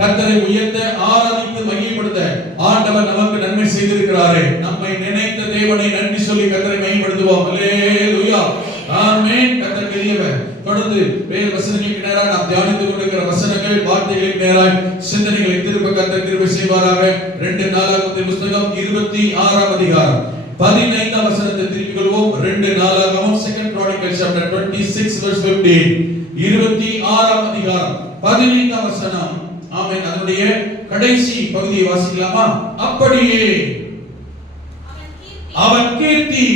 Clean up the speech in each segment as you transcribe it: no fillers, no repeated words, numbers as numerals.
கர்த்தரை உயர்த்த ஆராதித்து மகிமைப்படுத்த ஆண்டவர் நமக்கு நன்மை செய்திருக்கிறாரே. நம்மை நினைத்த தேவனை நன்றி சொல்லி கர்த்தரை மகிமைப்படுத்துவோம். அல்லேலூயா, ஆமென். கர்த்தர் பெரியவர். தொடர்ந்து வேத வசனங்களுக்கு நேராக நாம் தியானித்துக் கொண்டிருக்கிற வசனங்கள் வார்த்தைகளுக்கு நேராக சிந்தனைகளை திருப்ப கர்த்தர் கிருபை செய்வாராக. 2 நாளாகமத்தின் புத்தகம் 26ஆம் அதிகாரம் 15ஆம் வசனத்தை திருப்பிக் கொள்வோம். 2 நாளாகமம் 2 Chronicles chapter 26 verse 15. 26ஆம் அதிகாரம் 15ஆம் வசனம். ஆமென். அதனுடைய கடைசி பகுதியை வாசிக்கலாமா? அப்படியே அவன் கீர்த்தி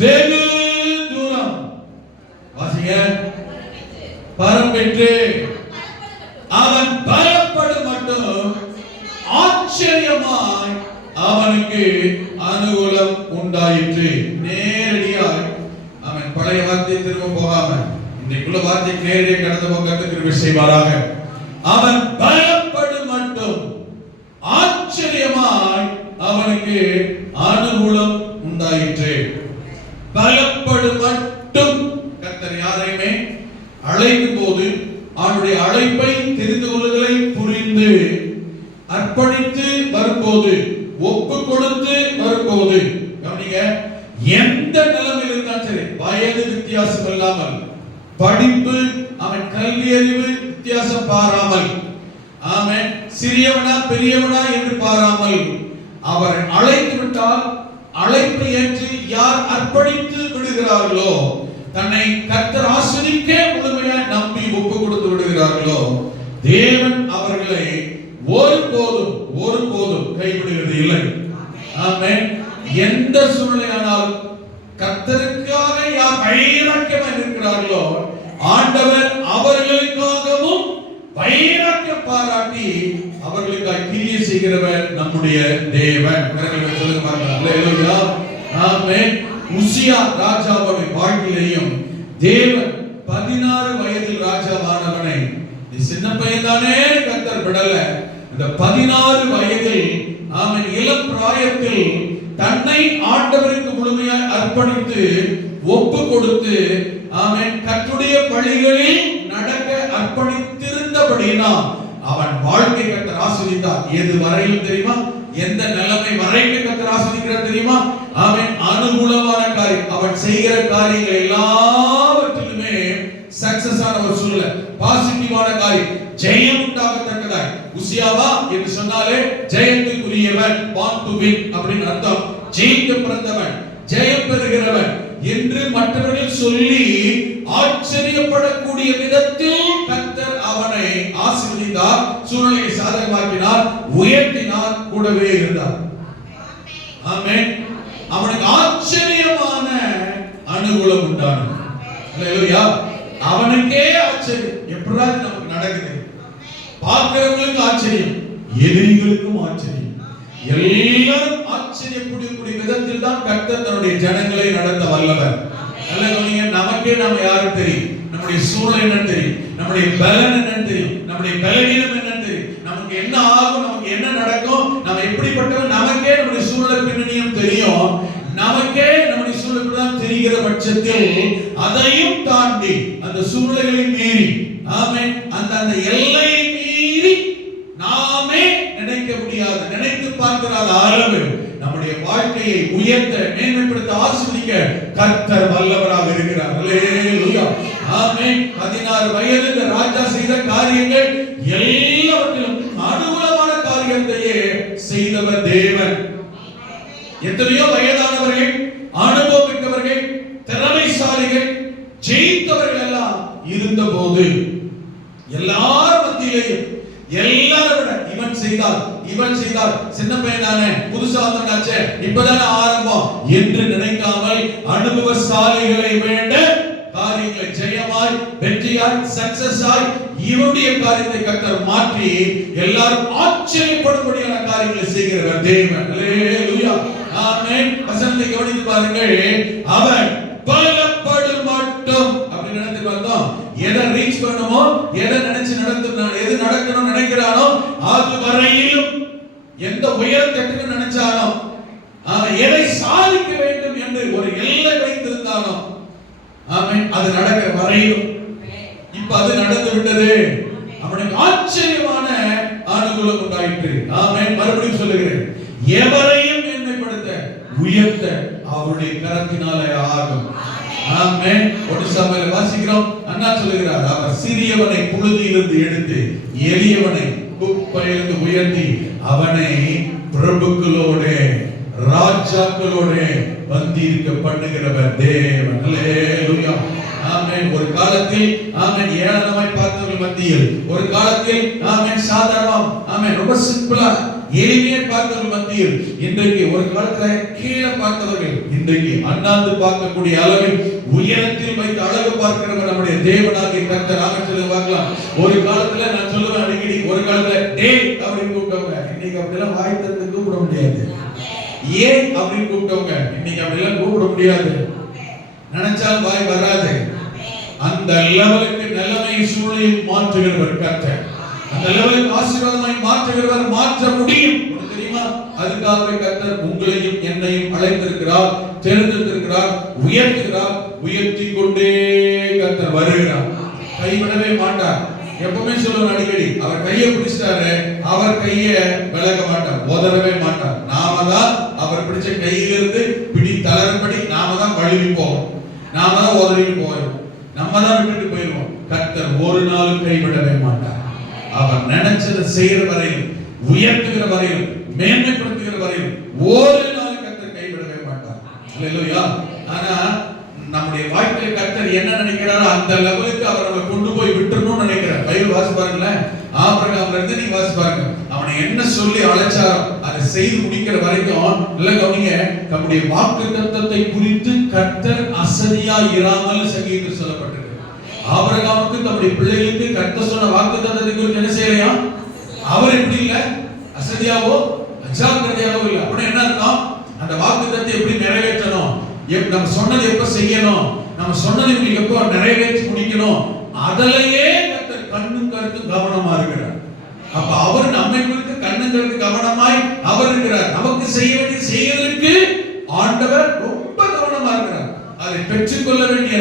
வெகு தூரம் வாசிங்க பரம்பெற்று அவன் பயப்படும் மட்டும் ஆச்சரியமாய் அவனுக்கு அனுகூலம் உண்டாயிற்று. நேரடியாய் அவன் பழைய வார்த்தை திரும்ப போகாம இன்றைக்குள்ள வார்த்தை நேரடியாக கடந்து போக கிருபை செய்வாராக. அவன் பயப்படும் மட்டும் ஆச்சரியமாய் அவனுக்கு அனுகூலம் உண்டாயிற்று. பயப்படும் மட்டும். கர்த்தர் யாரையுமே அழைக்கும் போது அவனுடைய அழைப்பை தெரிந்து கொள்ளுதலை புரிந்து அர்ப்பணித்து வரும்போது, ஒப்பு கொடுத்து வரும்போது, கவனிங்க, எந்த நிலைமையில் இருந்தாலும் சரி, வயது வித்தியாசம் இல்லாமல், படிப்பு அவன் கல்வி அறிவு வித்தியாசம் பாராமல், ஆமென், சிறியவனா பெரியவனா என்று பாராமல் அவர் அழைத்து விட்டால் அழைப்பை ஏற்று யார் அர்ப்பணித்து விடுகிறார்களோ, தன்னை கர்த்தர் ஆசீர்வதிக்க முழுமையாய் நம்பி ஒப்பு கொடுத்து விடுகிறார்களோ, தேவன் அவர்களை ஒருபோதும் கைவிடுகிறது இல்லை. ஆமென். எந்த சூழ்நிலையானாலும் கர்த்தருக்காக யார் வைராக்கியமாக இருக்கிறார்களோ ஆண்டவர் அவர்களுக்காகவும் வைராக்கியம் பாராட்டி அவர்களுக்காக கிரியை செய்கிறவர் நம்முடைய தேவன். சொல்லுங்க பாருங்க. அல்லேலூயா, ஆமென். உசியா ராஜாவுடைய வாழ்க்கையிலேயும் தேவன் 16 வயதில் ராஜாவானவனை, நீ சின்ன பையன் தானே கர்த்தர் விடல, இந்த 16 வயதில் அவன் இளம் பிராயத்தில் தன்னை ஆண்டவருக்கு முழுமையாய் அர்ப்பணித்து ஒப்பு கொடுத்து அவன் கர்த்தருடைய வழிகளில் நடக்க அர்ப்பணித்திருந்தபடியினால் அவன் வாழ்க்கை கர்த்தர் ஆசீர்வதித்தார். எது வரையிலும் தெரியுமா? எந்த நிலைமை வரைக்கும் கர்த்தர் ஆசீர்வதிக்கிறார் தெரியுமா? அவன் அனுகூலமான காரியம், அவன் செய்கிற காரியங்கள் எல்லாவற்றிலுமே சக்சஸ் ஆன ஒரு சூழ்நிலை, பாசிட்டிவான காரியம், ஜெயம் உண்டாகத்தக்கதாய். உசியாவா என்று சொன்னாலே ஜெயத்துக்குரியவன், born to win அப்படின்னு அர்த்தம். ஜெயிக்க பிறந்தவன், ஜெயம் பெறுகிறவன் என்று மற்றவர்கள் சொல்லி ஆச்சரியப்படக்கூடிய விதத்தில் கர்த்தர் அவனை ஆசீர்வதித்தார், சூழ்நிலையை சாதகமாக்கினார், உயர்த்தினார், கூடவே இருந்தார். ஆமென். அவனுக்கு ஆச்சரியமான அனுகூலம் உண்டானது. அல்லேலூயா. அவனுக்கே ஆச்சரியம், எப்படிடா நமக்கு நடக்குது? பார்க்கிறவங்களுக்கு ஆச்சரியம், எதிரிகளுக்கும் ஆச்சரியம், எல்லாரும் ஆச்சரியப்படக்கூடிய விதத்தில் தான் கர்த்தர் தன்னுடைய ஜனங்களை நடத்த வல்லவர். அல்லேலூயா. நமக்கே நம்ம யாரும் தெரியும், நம்முடைய சூழல் என்னன்னு தெரியும், நம்முடைய பலன் என்னன்னு தெரியும், நம்முடைய பலவீனம் என்னன்னு தெரியும், நமக்கு என்ன ஆகும், நமக்கு என்ன நடக்கும், நம்ம எப்படிப்பட்டவன், நமக்கே நம்முடைய சூழல் பின்னணியும் தெரியும். நமக்கே நம்முடைய சூழல் தான் தெரிகிற பட்சத்தில் அதையும் தாண்டி அந்த சூழலை மீறி, ஆமென், அந்த எல்லையை மீறி நாமே நினைக்க முடியாது, நினைத்து பார்க்கிறாத அளவு நம்முடைய வாழ்க்கையை உயர்த்த, மேன்மைப்படுத்த, ஆசீர்வதிக்க கர்த்தர் வல்லவராக இருக்கிறார். அல்லேலூயா, ஆமென். 16 வயதில் ராஜா செய்த காரியங்கள் எல்லாவற்றிலும் அனுகூலமான காரியத்தையே செய்தவர் தேவன். எத்தனையோ வயதானவர்கள், அனுபவம் மிக்கவர்கள், திறமைசாலிகள், ஜெயித்தவர்கள் எல்லாம் இருந்த போது எல்லார் மத்தியிலேயும் எல்லாரும் விட இவன் செய்தால் சின்ன பையனானே, புதுசா வந்தாச்சே, இப்பதானே ஆரம்பம் என்று நினைக்காமல் அனுபவசாலிகளை வேண்ட காரியங்களை ஜெயமாய், வெற்றியாய், சக்சஸ் ஆய் இவருடைய காரியத்தை கர்த்தர் மாற்றி எல்லாரும் ஆச்சரியப்படும்படியான காரியங்களை செய்கிறவர் தேவன். அல்லேலூயா, ஆமென். வசனத்தை கவனித்து பாருங்கள். அவன் பலப்படும் மட்டும் அப்படி நினைத்து பார்த்தோம். எதை ரீச் பண்ணணுமோ, எதை நினைச்சு எது நடக்கணும் நினைக்கிறானோ அது வரையிலும், எந்த உயரத்தை எட்டணும்னு நினைச்சானோ, அவன் எதை சாதிக்க வேண்டும் என்று ஒரு எல்லை வைத்திருந்தானோ, ஆமென், அது நடக்கிற வரையிலும் இப்ப அது நடந்து விட்டது. அவனுக்கு ஆச்சரியமான அனுகூலம் உண்டாயிற்று. ஆமென். மறுபடியும் சொல்லுகிறேன், எவரையும் மேன்மைப்படுத்த உயர்த்த அவருடைய கரத்தினாலே ஆகும். ஆமென். ஒரு சபையில வாசிக்கிறோம், அண்ணா சொல்லுகிறார், அவர் சிறியவனை புழுதியிலிருந்து எடுத்து எளியவனை குப்பையிலிருந்து உயர்த்தி அவனை பிரபுக்களோட ராஜாக்களோட வந்திருக்க பண்ணுகிறவர் தேவன். அல்லேலூயா. ஆமென். ஒரு காலத்தில் ஆமென் ஏளனமாய் பார்த்தவர்கள் மத்தியில், ஒரு காலத்தில் ஆமென் சாதாரணம் ஆமென் ரொம்ப சிம்பிளா எளிமையை பார்த்தவர்கள் மத்தியில், இன்றைக்கு ஒரு காலத்துல கீழே பார்த்தவர்கள் இன்றைக்கு அண்ணாந்து பார்க்கக்கூடிய அளவில் உயரத்தில் வைத்து அழகு பார்க்கிறவர் நம்முடைய தேவனாகிய கர்த்தர். ஆமென் சொல்லி பார்க்கலாம். ஒரு காலத்துல நான் சொல்லுவேன் அடிக்கடி, ஒரு காலத்துல டேய் அப்படின்னு கூப்பிட்டவங்க இன்னைக்கு அப்படிலாம் வாய் திறந்து கூப்பிட முடியாது. ஏன் அப்படின்னு கூப்பிட்டவங்க இன்னைக்கு அப்படிலாம் கூப்பிட முடியாது. நினைச்சாலும் வாய் வராது. அந்த லெவலுக்கு நிலைமை சூழலை மாற்றுகிறவர் கர்த்தர். அந்த லெவலுக்கு ஆசீர்வாதமாய் மாற்றுகிறவர், மாற்ற முடியும். தெரியுமா? அதுக்காகவே கர்த்தர் உங்களையும் என்னையும் அழைத்திருக்கிறார், தேர்ந்தெடுத்திருக்கிறார், உயர்த்துகிறார். உயர்த்தி கொண்டே கர்த்தர் வருகிறார். கைவிடவே மாட்டார். எப்பவுமே சொல்லுவார் அடிக்கடி, அவர் கையை பிடிச்சிட்டாரு, அவர் கையை விலக மாட்டார், உதறவே மாட்டார். நாம தான் அவர் பிடிச்ச கையிலிருந்து பிடி தளர்படி நாம தான் வழுவி போவோம், நாம தான் உதறிட்டு போவோம், நம்ம தான் விட்டுட்டு போயிடுவோம். கர்த்தர் ஒரு நாளும் கைவிடவே மாட்டார். அவர் நினைச்சதை செய்யற வரையில், உயர்த்துகிற வரையில், மேன்மைப்படுத்துகிற வரையில் ஒரு நாள் கர்த்தர் கைவிடவே மாட்டார். அல்லேலூயா. ஆனா நம்முடைய வாழ்க்கையில கர்த்தர் என்ன நினைக்கிறாரோ அந்த லெவலுக்கு அவர் நம்மை கொண்டு போய் விட்டுறணும்னு நினைக்கிறார். பைபிள் வாசி பாருங்களேன், ஆபிரகாம்ல இருந்து நீங்க வாசி பாருங்க, அவனை என்ன சொல்லி அழைச்சாரோ அதை செய்து முடிக்கிற வரைக்கும் இல்ல கவனிங்க, நம்முடைய வாக்குத்தத்தத்தை குறித்து கர்த்தர் அசதியா இராமல் சங்கீதத்தில் சொல்லப்பட்டிருக்கு. ஆபிரகாமுக்கு நம்முடைய பிள்ளைகளுக்கு கர்த்தர் சொன்ன வாக்குத்தத்தத்தை குறித்து என்ன செய்யலையா, அவர் எப்படி இல்ல அசதியாவோ அஜாக்கிரதையாவோ இல்ல. அப்படின்னா என்ன அர்த்தம்? அந்த வாக்குத்தத்தத்தை எப்படி நிறைவேற்றணும், நம்ம சொன்னதை எப்ப செய்யணும், நம்ம சொன்னதை உங்களுக்கு எப்போ நிறைவேற்றி முடிக்கணும், அதிலேயே கர்த்தர் கண்ணும் கருத்து கவனமா இருக்கிறார். அப்ப அவர் நம்மை குறித்து கண்ணும் கருத்து கவனமாய் அவர் இருக்கிறார். நமக்கு செய்ய வேண்டிய செய்வதற்கு ஆண்டவர் ரொம்ப கவனமா இருக்கிறார். அதை பெற்றுக்கொள்ள வேண்டிய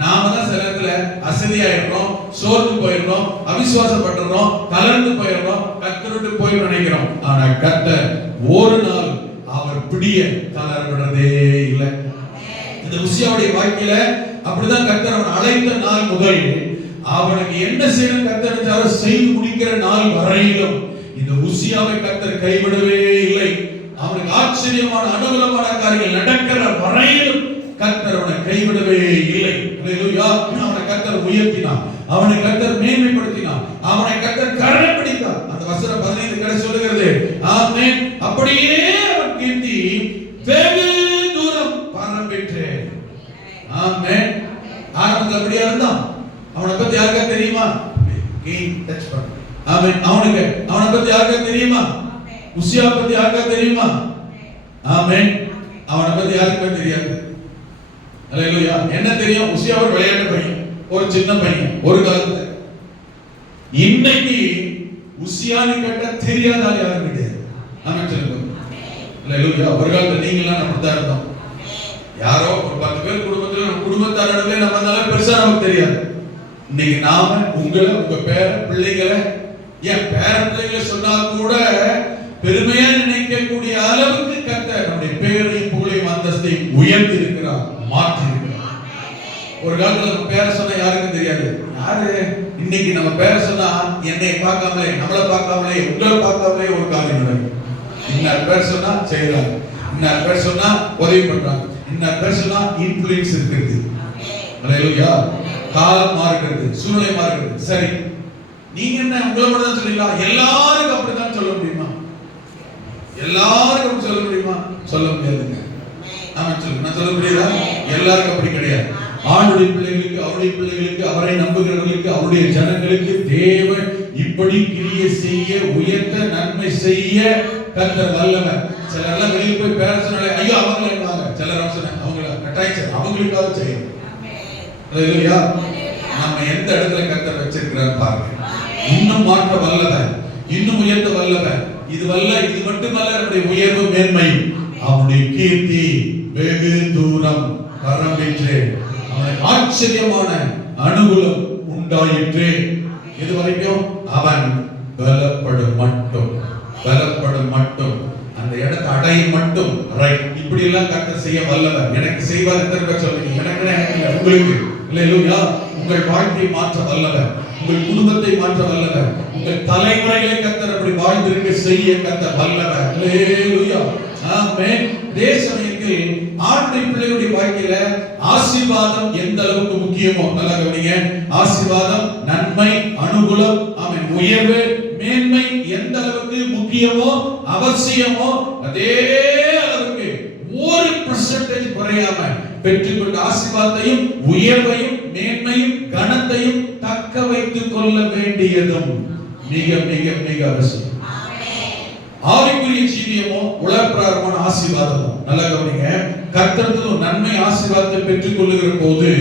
நாம தான் சில இடத்துல அசதியாயிடுறோம், சோர்ந்து போயிடுறோம், அவிசுவாசப்பட்டுறோம், தளர்ந்து போயிடுறோம், கர்த்தருக்கு போய் நினைக்கிறோம். ஆனா கர்த்தர் ஒரு நாள் அவர் பிடிய தளர்விடுறதே இல்லை. இந்த உசியாவுடைய வாழ்க்கையில அப்படிதான் கர்த்தர் அவன் அழைத்த நாள் முதல் அவனுக்கு என்ன செய்யணும் கர்த்தர் செய்து முடிக்கிற நாள் வரையிலும் இந்த உசியாவை கர்த்தர் கைவிடவே இல்லை. அவனுக்கு ஆச்சரியமான அனுகூலமான காரியங்கள் நடக்கிற வரையிலும் கர்த்தர் அவனை கைவிடவே இல்லை. அல்லேலூயா. அவனை கர்த்தர் உயர்த்தினான், அவனை கர்த்தர் மேன்மைப்படுத்தினான், அவனை கர்த்தர் கரம் பிடித்தார். அந்த வசனம் 15 கடை சொல்லுகிறது. ஆமென். அப்படியே அவன் கீர்த்தி வெகு தூரம் பரம் பெற்று. ஆமென். ஆரம்பத்துல அப்படியே இருந்தான். அவனை பத்தி யாருக்கா தெரியுமா? டச் பண்ணு. ஆமென். அவனை பத்தி யாருக்கா தெரியுமா? உசியா பத்தி யாருக்கா தெரியுமா? ஆமென். அவனை பத்தி யாருக்குமே தெரியாது. அல்லேலூயா. என்ன தெரியும்? உசியா ஒரு விளையாட்டு பையன், ஒரு சின்ன பையன் ஒரு காலத்துல. இன்னைக்கு உசியானு கேட்டா தெரியாத ஆள் யாரும் கிடையாது. ஆமென் சொல்லுங்க. அல்லேலூயா. ஒரு காலத்துல நீங்களாம் அப்படித்தான் இருந்தோம். யாரோ ஒரு 10 பேர் குடும்பத்துல குடும்பத்தார் நடுவே நம்ம இருந்தாலும் பெருசா நமக்கு தெரியாது. இன்னைக்கு நாம உங்களை, உங்க பேர பிள்ளைகளை, ஏன் பேர பிள்ளைகளை சொன்னா கூட பெருமையா நினைக்கக்கூடிய அளவுக்கு கர்த்தர் நம்முடைய பேரையும் புகழையும் அந்தஸ்தையும் உயர்த்தி இருக்கிறார், மாற்றி இருக்கிறார். ஒரு காலத்துல நம்ம பேரை சொன்னா யாருக்கும் தெரியாது. யாரு இன்னைக்கு நம்ம பேரை சொன்னா என்னை பார்க்காமலே, நம்மளை பார்க்காமலே, உங்களை பார்க்காமலே ஒரு காரியம் நடக்கும். இன்னொரு பேர் சொன்னா செய்யறாங்க, இன்னொரு பேர் சொன்னா உதவி பண்றாங்க, இன்னொரு பேர் சொன்னா இன்ஃப்ளூயன்ஸ் இருக்குது. அல்லேலூயா. காலம் மாறுகிறது, சூழ்நிலை மாறுகிறது. சரி, நீங்க என்ன உங்களை மட்டும் தான் சொல்றீங்களா? எல்லாருக்கும் அப்படித்தான் சொல்ல முடியுமா? எல்லாருக்கும் சொல்ல முடியுமா? சொல்ல முடியாதுங்க. ஆமென் சொல்லுங்க. நான் சொல்ல முடியுதா? எல்லாருக்கும் அப்படி கிடையாது. ஆண்டுடைய பிள்ளைகளுக்கு, அவருடைய பிள்ளைகளுக்கு, அவரை நம்புகிறவர்களுக்கு, அவருடைய ஜனங்களுக்கு தேவன் இப்படி கிரியை செய்ய, உயர்த்த, நன்மை செய்ய கர்த்தர் வல்லவர். சிலர்லாம் வெளியே போய் பேர சொன்னாலே ஐயோ அவங்கள இருப்பாங்க, சிலர் சொன்னாங்க அவங்கள கட்டாயம் அவங்களுக்காக செய்யணும். அல்லேலூயா. நம்ம எந்த இடத்துல கர்த்தர் வச்சிருக்கிறார் பாருங்க. இன்னும் மாற்ற வல்லவர், இன்னும் உயர்த்த வல்லவர். இது மட்டுமல்ல, நம்முடைய உயர்வு மேன்மை, அவனுடைய கீர்த்தி வெகு தூரம் பரம்பிற்று, அவனுக்கு ஆச்சரியமான அனுகூலம் உண்டாயிற்று. இது வரைக்கும் அவன் பலப்படும் மட்டும், பலப்படும் மட்டும், அந்த இடத்தை அடையும் மட்டும். ரைட், இப்படி எல்லாம் கர்த்தர் செய்ய வல்லவர். எனக்கு செய்வார் எத்தனை சொல்றீங்க? எனக்கு உங்களுக்கு அல்லேலூயா. உங்கள் வாழ்க்கையை மாற்ற வல்லவர், உங்கள் குடும்பத்தை மாற்ற வல்லவர், உங்கள் தலைமுறைகளை கர்த்தர் அப்படி வாழ்ந்திருக்க செய்ய கர்த்தர் வல்லவர். அல்லேலூயா, ஆமென். இதே சமயத்தில் ஆண்மை பிள்ளைகளுடைய வாழ்க்கையில ஆசீர்வாதம் எந்த அளவுக்கு முக்கியமோ, நல்லா கவனிங்க. ஆசீர்வாதம், நன்மை, அனுகூலம், ஆமென், உயர்வு, மேன்மை எந்த அளவுக்கு முக்கியமோ அவசியமோ அதே அளவுக்கு 1% குறையாம பெற்றுக்கொண்ட ஆசீர்வாதத்தையும் உயர்வையும் மேன்மையும் கனத்தையும் தக்க வைத்துக் கொள்ள வேண்டியதும் மிக மிக மிக அவசியம். ஆவிக்குரிய ஜீவியமோ உலகப்பிரகாரமான ஆசீர்வாதமோ, நல்லா கவனிங்க. கர்த்தர் நன்மை ஆசீர்வாதத்தை பெற்றுக் கொள்ளுகிற போது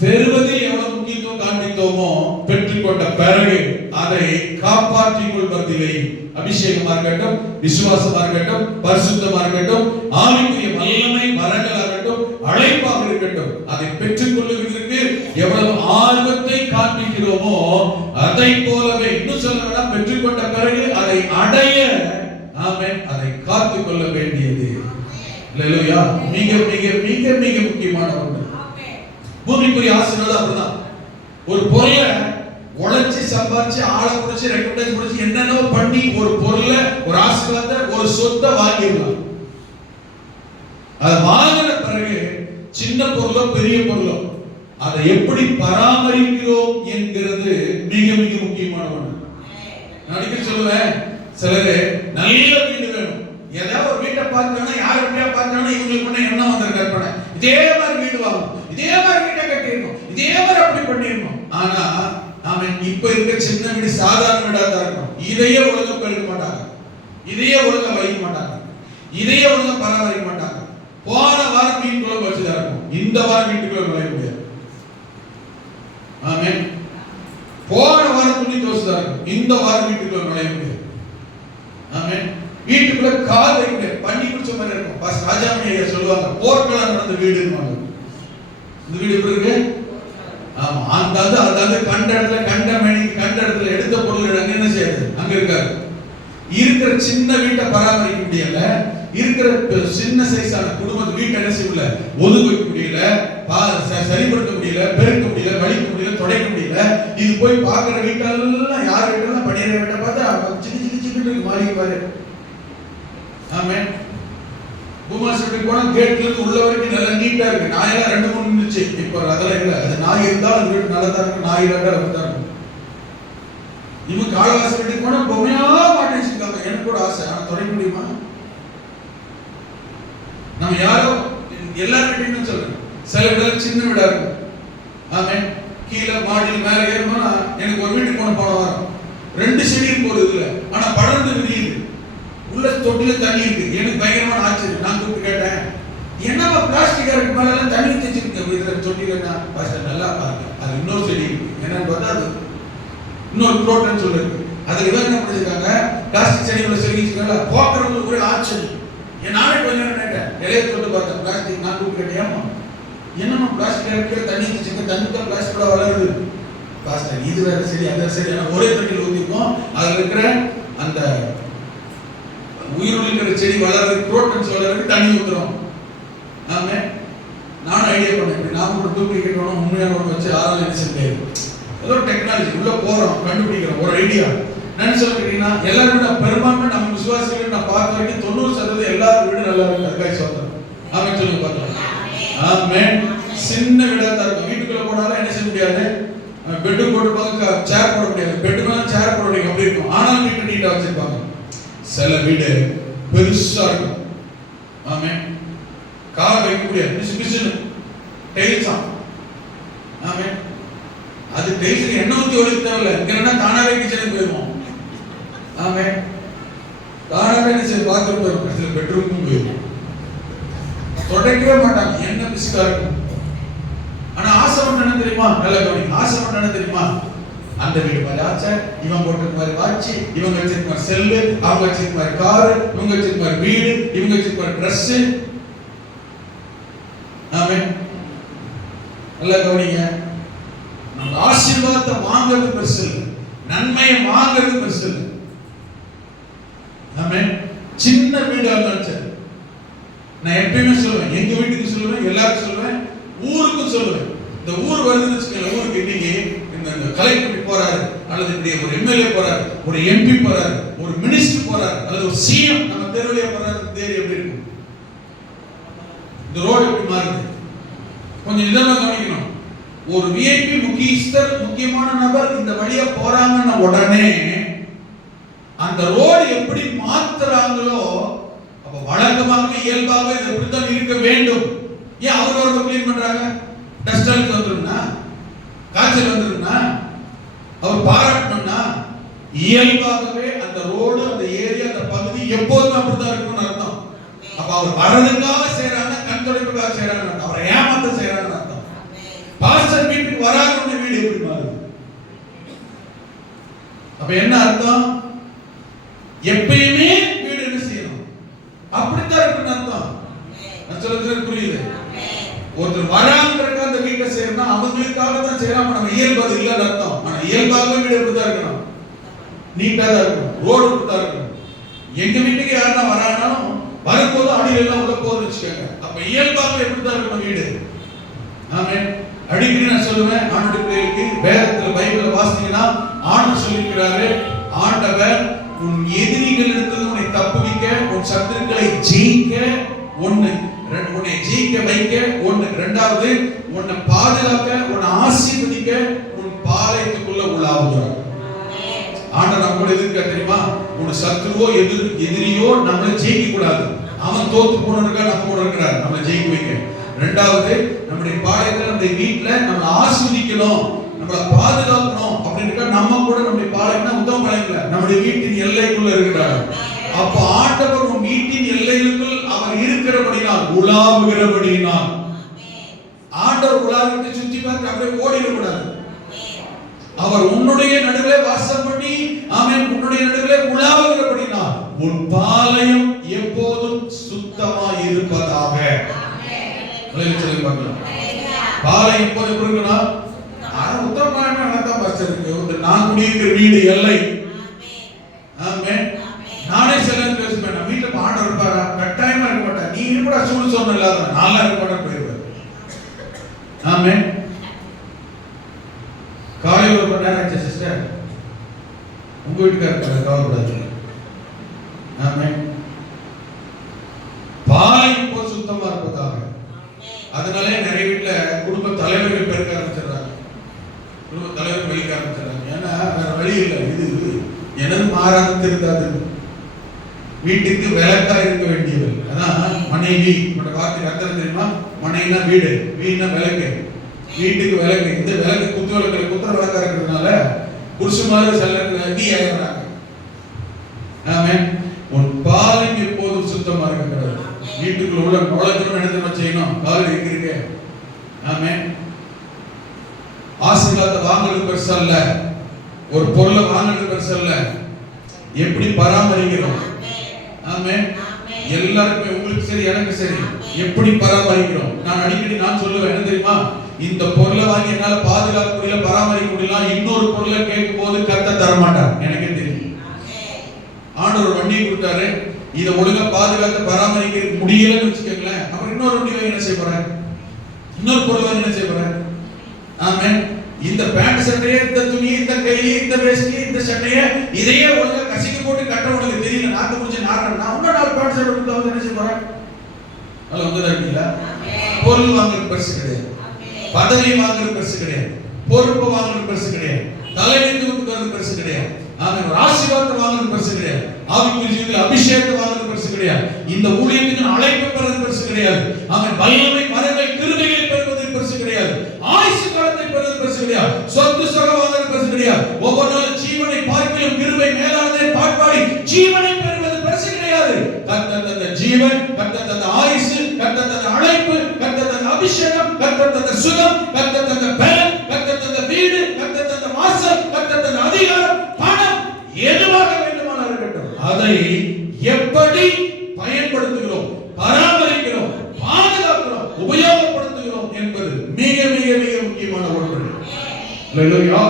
பெறுவதில் எவ்வளவு முக்கியத்துவம் காண்பித்தோமோ, பெற்றுக்கொண்ட பிறகு அதை காப்பாற்றிக் கொள்வதிலே அபிஷேகமா இருக்கட்டும், விசுவாசமா இருக்கட்டும், பரிசுத்தமா இருக்கட்டும், ஆவிக்குரிய வல்லமை வரங்களாக இருக்கட்டும், அழைப்பாக இருக்கட்டும், அதை பெற்றுக் கொள்வதற்கு எவ்வளவு ஆர்வத்தை காண்பிக்கிறோமோ அதை போலவே இன்னும் சொல்ல பெற்றுக்கொண்ட பிறகு அதை அடைய, ஆமென், அதை காத்துக் கொள்ள வேண்டியது அல்லேலூயா மிக மிக மிக மிக முக்கியமான ஒன்று. பூமிக்குரிய ஆசீர்வாதம் அப்படிதான். ஒரு பொருளை உழைச்சி சம்பாதிச்சு ஆளை புடிச்சு ரெக்கமெண்டேஷன் புடிச்சு என்னென்ன பண்ணி ஒரு பொருளை, ஒரு ஆசீர்வாதத்தை, ஒரு சொத்தை வாங்கிடலாம். அதை வாங்கின பிறகு சின்ன பொருளோ பெரிய பொருளோ அதை எப்படி பராமரிக்கிறோம் என்கிறது மிக மிக முக்கியமான ஒன்று. நான் அடிக்கடி சொல்லுவேன், சிலரு நல்ல வீடு வேணும், ஏதாவது ஒரு வீட்டை பார்த்தாங்கன்னா, யார் வீட்டை பார்த்தாங்கன்னா இவங்களுக்கு ஒண்ணு என்ன வந்திருக்க கற்பனை, இதே மாதிரி வீடு வாங்கணும், இதே மாதிரி வீட்டை கட்டிடணும், இதே மாதிரி அப்படி பண்ணிடணும். ஆனா நாம இப்ப இருக்க சின்ன வீடு சாதாரண வீடா தான் இருக்கும். இதையே ஒழுங்கா பெருக்க மாட்டாங்க, இதையே ஒழுங்கா வைக்க மாட்டாங்க, இதையே ஒழுங்கா பராமரிக்க மாட்டாங்க. போன வாரம் வீட்டுக்குள்ள வச்சுதான் இருக்கும், இந்த வாரம் வீட்டுக்குள்ள நுழைய முடியாது. ஆமென். போன வாரம் துணி துவைச்சுதான் இருக்கும், இந்த வாரம் வீட்டுக்குள்ள நுழைய முடியாது. ஆமென். வீட்டுக்குள்ள கால் வைக்க முடியாது, பண்ணி குடிச்ச மாதிரி இருக்கும். பாஸ் ராஜாமணி ஐயா சொல்லுவாங்க, போர்க்களம் நடந்த வீடுன்னு. இந்த வீடு எப்படி இருக்கு? ஆமா, அந்த கண்ட இடத்துல, கண்ட மணிக்கு கண்ட இடத்துல எடுத்த பொருள் அங்க என்ன செய்யுது? அங்க இருக்காது. இருக்கிற சின்ன வீட்டை பராமரிக்க முடியல, இருக்கிற சின்ன சைஸான குடும்பத்தை வீட்டை என்ன செய்ய முடியல, ஒதுக்க முடியல, சரிப்படுத்த முடியல, பெருக்க முடியல, வலிக்க முடியல, துடைக்க முடியல. இது போய் பாக்குற வீட்டெல்லாம் யார் வீட்டெல்லாம் பணியிற வீட்டை பார்த்தா சின்ன சின்ன சின்ன மாறி பாரு. ஆமென். பூமாசத்துக்கு போனா கேட்ல இருந்து உள்ள வரைக்கும் நல்லா நீட்டா இருக்கு. நாயெல்லாம் 2-3 நின்னுச்சு. இப்போ அதெல்லாம் இல்ல. அது நாய் இருந்தா அந்த வீடு நல்லா தான் இருக்கு, நாய் இருந்தா அப்படிதான் இருக்கும். இவன் காலவாசி வீட்டுக்கு போனா பொம்மையா மாட்டி வச்சிருக்காங்க. எனக்கு கூட ஆசை, ஆனா தொடங்க முடியுமா? நம்ம யாரோ எல்லா வீட்டையும் சொல்றேன், சில வீடு சின்ன வீடா இருக்கும். ஆமென். கீழே மாடியில் மேல ஏறணும்னா எனக்கு ஒரு வீட்டுக்கு போன வாரம் 2 செடி இருக்கு ஒரு இதுல, ஆனா படர்ந்து விரியுது. உள்ள தொட்டில தண்ணி இருக்கு. எனக்கு பயங்கரமான ஆச்சரியம். நான் கூப்பிட்டு கேட்டேன், என்னப்பா பிளாஸ்டிக் இருக்கு மேல எல்லாம் தண்ணி வச்சிருக்க இதுல தொட்டில? பாஸ்டர் நல்லா பாருங்க, அது இன்னொரு செடி இருக்கு. என்னன்னு பார்த்தா அது இன்னொரு புரோட்டன்னு சொல்லிருக்கு. அதுல இவங்க என்ன பண்ணிருக்காங்க, பிளாஸ்டிக் செடிகளை செடிச்சிருக்காங்க. போக்குறவங்களுக்கு ஒரு ஆச்சரியம். நானே கொஞ்ச நேரம் கேட்டேன், இலைய தொட்டு பார்த்தேன் பிளாஸ்டிக். நான் கூப்பிட்டு கேட்டேன், ஏமா என்னமா பிளாஸ்டிக் இருக்கு, தண்ணி வச்சிருக்க, தண்ணி தான் பிளாஸ்டிக் வளருது. பாஸ்டர் இது வேற சரி அதான் சரி, ஒரே தொட்டில் ஊத்திருக்கோம். அதுல இருக்கிற அந்த உயிருள்ள செடி வளர்றதுக்கு, புரோட்டன்ஸ் வளர்றதுக்கு தண்ணி ஊத்துறோம். ஆமே. நானும் ஐடியா பண்ணேன், நாம ஒரு டூப்ளிகேட் வேணும் உண்மையான ஒன்று வச்சு ஆராய்ச்சி என்ன செய்ய ஏதோ டெக்னாலஜி உள்ள போறோம், கண்டுபிடிக்கிறோம் ஒரு ஐடியா. நான் சொல்லிட்டீங்கன்னா எல்லாரும் நான் பெரும்பான்மை நம்ம விசுவாசிகள் நான் பார்த்த வரைக்கும் 90% எல்லாரும் வீடு நல்லா இருக்கு. அதுக்காக சொல்றேன். ஆமே சொல்லுங்க பார்த்தோம். ஆமே. சின்ன வீடா தான் இருக்கும். வீட்டுக்குள்ள போனாலும் என்ன செய்ய முடியாது, பெட்டு போட்டுப்பாங்க, சேர் போட முடியாது. பெட்டு மேல சேர் போட முடியும், அப்படி இருக்கும். ஆனாலும் வீட்டு நீட்டா வச்சிருப்பாங்க. சில வீடு பெருசா இருக்கும். ஆமே. கால் வைக்க முடியாது, பிசு டைல்ஸா. ஆமே. அது டைல்ஸ் எண்ணெய் ஊத்தி ஒழிக்க தேவையில்ல, இங்க தானாவே கிச்சனுக்கு போயிருவோம். ஆமே. தானாவே பாத்ரூம் போயிருவோம், பெட்ரூமுக்கும் போயிருவோம். தொடக்கவே மாட்டாங்க, என்ன பிசுக்கா இருக்கும். ஆனா ஆசைப்பட்ட என்ன தெரியுமா, நல்ல கவனிங்க, ஆசைப்பட்ட என்ன தெரியுமா, அந்த வீடு மாதிரி ஆச்சா, இவன் போட்டு மாதிரி வாட்சி, இவங்க வச்சிருக்க மாதிரி செல்லு, அவங்க வச்சிருக்க மாதிரி காரு, இவங்க வச்சிருக்க மாதிரி வீடு, இவங்க வச்சிருக்க மாதிரி ட்ரெஸ். ஆமே. நல்ல கவனிங்க, நம்ம ஆசீர்வாதத்தை வாங்குறது பெருசு இல்லை, நன்மையை வாங்குறது பெருசு இல்லை. ஆமென். சின்ன வீடா இருந்தாலும் சரி, நான் எப்பயுமே சொல்லுவேன், எங்க வீட்டுக்கு சொல்லுவேன், எல்லாருக்கும் சொல்லுவேன், ஊருக்கும் சொல்லுவேன். இந்த ஊர் வருதுன்னு வச்சுக்கோங்க, ஊருக்கு இன்னைக்கு இந்த கலெக்டர் போறாரு, அல்லது இப்படி ஒரு எம்எல்ஏ போறாரு, ஒரு எம்பி போறாரு, ஒரு மினிஸ்டர் போறாரு, அல்லது ஒரு சிஎம் நம்ம தெருவிலே போறாரு, தேடி எப்படி இருக்கும்? இந்த ரோடு எப்படி மாறுது? கொஞ்சம் நிதானமா கவனிக்கணும். ஒரு விஐபி முக்கியமான நபர் இந்த வழியா போறாங்கன்னு உடனே அந்த ரோடு எப்படி மாத்துறாங்களோ, அப்ப வழக்கமாக இயல்பாக இது எப்படித்தான் இருக்க வேண்டும். ஏன் அவர் கிளீன் பண்றாங்க? டஸ்ட் அலர்ஜி வந்துரும்னா, காய்ச்சல் வந்துரும்னா, அவர் பாராட்டணும்னா, இயல்பாகவே அந்த ரோடு, அந்த ஏரியா, அந்த பகுதி எப்போதும் அப்படித்தான் இருக்கும்னு அர்த்தம். அப்ப அவர் வர்றதுக்காக செய்யறாங்க, கண் துடைப்புக்காக செய்யறாங்க, அவரை ஏமாத்த செய்யறாங்க அர்த்தம். பாஸ்டர் வீட்டுக்கு வராத வீடு எப்படி மாறுது? அப்ப என்ன அர்த்தம்? எப்பயுமே வீடு என்ன செய்யணும்? அப்படித்தான் இருக்குன்னு அர்த்தம். நான் சொல்றது புரியுது? ஒருத்தர் வராங்கிறக்க அந்த வீட்டை செய்யணும், அவங்களுக்காக தான் செய்யறாங்க. நம்ம இயல்பு இல்லைன்னு அர்த்தம். ஆனா இயல்பாகவே வீடு எப்படிதான் இருக்கணும்? நீட்டா தான் இருக்கணும், ரோடு இப்படித்தான் இருக்கணும். எங்க வீட்டுக்கு யாருன்னா வரானாலும் வரும்போது அடியில் எல்லாம் உள்ள போதுன்னு வச்சுக்கோங்க. அப்ப இயல்பாகவே எப்படித்தான் இருக்கணும் வீடு? ஆமென். அடிக்கடி நான் சொல்லுவேன், ஆண்டவருடைய பிள்ளைகளுக்கு வேதத்துல பைபிளை வாசித்தீங்கன்னா ஆண்டவர் சொல்லியிருக்கிறாரு, ஆண்டவர் உன் எதிரிகளிடத்தில் உன்னை தப்புவிக்க, உன் சத்துருக்களை ஜெயிக்க, உன்னை ஜெயிக்க வைக்க, இரண்டாவது உன்னை பாதுகாக்க, உன்னை ஆசீர்வதிக்க உன் பாளையத்துக்குள்ள உலாவுகிறார். ஆண்டவர் நம்மளோட எதிர்க்க தெரியுமா? உன் சத்துருவோ எதிரியோ நம்மளை ஜெயிக்க கூடாது. அவன் தோத்து போனவர்கள் நம்ம கூட இருக்கிறார், நம்மளை ஜெயிக்க வைக்க. இரண்டாவது, நம்முடைய பாளையத்துல, நம்முடைய வீட்டுல நம்மளை ஆஸ்வதிக்கணும், நம்மளை பாதுகாக்கணும் அப்படின்னு நம்ம கூட நம்முடைய பாளையம் உத்தம பாளையம்ல நம்முடைய வீட்டின் எல்லைக்குள்ள இருக்கிறார். அப்ப ஆண்டவர் உன் வீட்டின் எல்லைகளுக்குள் அவர் இருக்கிறபடினால், உலாவுகிறபடினால், ஆண்டவர் உலாவிட்டு சுற்றி பார்த்து அப்படியே ஓடிடக்கூடாது. அவர் உன்னுடைய நடுவில் வாசம் பண்ணி, ஆமென், உன்னுடைய நடுவில் உலாவுகிறபடினால் உன் பாளையம் எப்போதும் சுத்தமாய் இருப்பதாக. சொல்லி பார்க்கலாம். பாளையம் எப்போது எப்படி இருக்குன்னா, உத்தமமான இடத்தான் பாஸ்டர் இருக்கு, நான் குடியிருக்கிற வீடு எல்லை. ஆமென். நானே சில பேசுவேன், நான் வீட்டுல பாடம் இருப்பாரா? கட்டாயமா இருக்க மாட்டேன். நீ கூட சூழ் சொன்ன இல்லாத நாளா இருக்க மாட்டேன் போயிருவேன். ஆமென். காலையில் ஒரு நேரம் ஆச்சு சிஸ்டர், உங்க வீட்டுக்காரர் கவலைப்படாது. ஆமென். பாளையம் போல் சுத்தமா இருப்பதாக. அதனாலே நிறைய வீட்டுல குடும்ப தலைவர்கள் பெருக்க ஆரம்பிச்சிடறாங்க, குடும்ப தலைவர் வகிக்க ஆரம்பிச்சிடறாங்க. ஏன்னா வேற வழி இல்லை, இது எனது மாறாது திருந்தாது. வீட்டுக்கு விளக்கா இருக்க வேண்டியவர். அதான் மனைவி வார்த்தை அர்த்தம் தெரியுமா? மனைவினா வீடு, வீடுனா விளக்கு, வீட்டுக்கு விளக்கு. இந்த விளக்கு குத்து விளக்கு, குத்துற விளக்கா இருக்கிறதுனால புருஷமாரு செல்லி ஆயிடுறாங்க. ஆமென். உன் பாலைக்கு எப்போதும் சுத்தமா இருக்கிறது. வீட்டுக்குள்ள உள்ள நுழைஞ்சு என்ன செய்யணும்? கால் எங்க இருக்கு? ஆமென். ஆசீர்வாதத்தை வாங்குறது பெருசா இல்ல, ஒரு பொருளை வாங்குறது பெருசா இல்ல, எப்படி பராமரிக்கிறோம். ஆமென். எல்லாருமே, உங்களுக்கு சரி எனக்கு சரி, எப்படி பராமரிக்கிறோம். நான் அடிக்கடி நான் சொல்லுவேன், என்ன தெரியுமா? இந்த பொருளை வாங்கி என்னால பாதுகாக்க முடியல, பராமரிக்க முடியல, இன்னொரு பொருளை கேட்கும் போது கர்த்தர் தர மாட்டார். எனக்கு தெரியும். ஆண்டவர் வண்டியை கொடுத்தாரு, இதை ஒழுங்கா பாதுகாத்து பராமரிக்க முடியலன்னு வச்சுக்கோங்களேன், அப்புறம் இன்னொரு வண்டி வாங்கி என்ன செய்ய போறேன்? இன்னொரு பொருள் வாங்கி என்ன செய்ய போறேன்? ஆமென். இந்த பேண்ட் சட்டையே, இந்த துணி, இந்த கைலி, இந்த வேஷ்டி, இந்த சட்டையே இதையே ஒழுங்கா கசிக்க போட்டு கட்ட உனக்கு தெரியல, நாக்கு முடிச்சு நாடுறேன், நான் இன்னும் 4 பேண்ட் சட்டை கொடுத்தா வந்து என்ன செய்ய போறேன்? அது வந்துதான் இருக்கீங்களா? பொருள் வாங்குறது பெருசு கிடையாது, பதவி வாங்குறது பெருசு கிடையாது, பொறுப்பு வாங்குறது பெருசு கிடையாது, தலைமைத்து கொடுக்கறது பெருசு கிடையாது, ஆமென், ஆசீர்வாதத்தை வாங்குறது பெருசு கிடையாது, ஆவிக்குரிய ஜீவிதத்தில் அபிஷேகத்தை வாங்குறது பெருசு கிடையாது, இந்த ஊழியத்துக்கு அழைப்பு பெறுறது பெருசு கிடையாது, ஆமென், வல்லமை வரங்கள் கிருபைகளை பெறுவது பெருசு கிடையாது, ஆயுசு காலத்தை பெறுவது பெருசு கிடையாது, சொத்து சுகம் வாங்குறது பெருசு கிடையாது, ஒவ்வொரு நாளும் ஜீவனை பார்க்கிலும் கிருபை மேலானதை பாட்பாடி ஜீவனை பெறுவது பெருசு கிடையாது. கர்த்தர் தந்த ஜீவன், கர்த்தர் தந்த ஆயுசு, கர்த்தர் தந்த அழைப்பு, கர்த்தர் தந்த அபிஷேகம், கர்த்தர் தந்த சுகம், கர்த்தர் தந்த பலன், கர்த்தர் தந்த வீடு, கர்த்தர் தந்த வாசல், கர்த்தர் தந்த அதிகாரம், பணம், எதுவாக வேண்டுமானாலும் இருக்கட்டும், அதை எப்படி பயன்படுத்துகிறோம், பராமரிக்கிறோம், பாதுகாக்கிறோம், உபயோகப்படுத்துகிறோம் என்பது மிக மிக மிக முக்கியமான ஒன்று. அல்லேலூயா.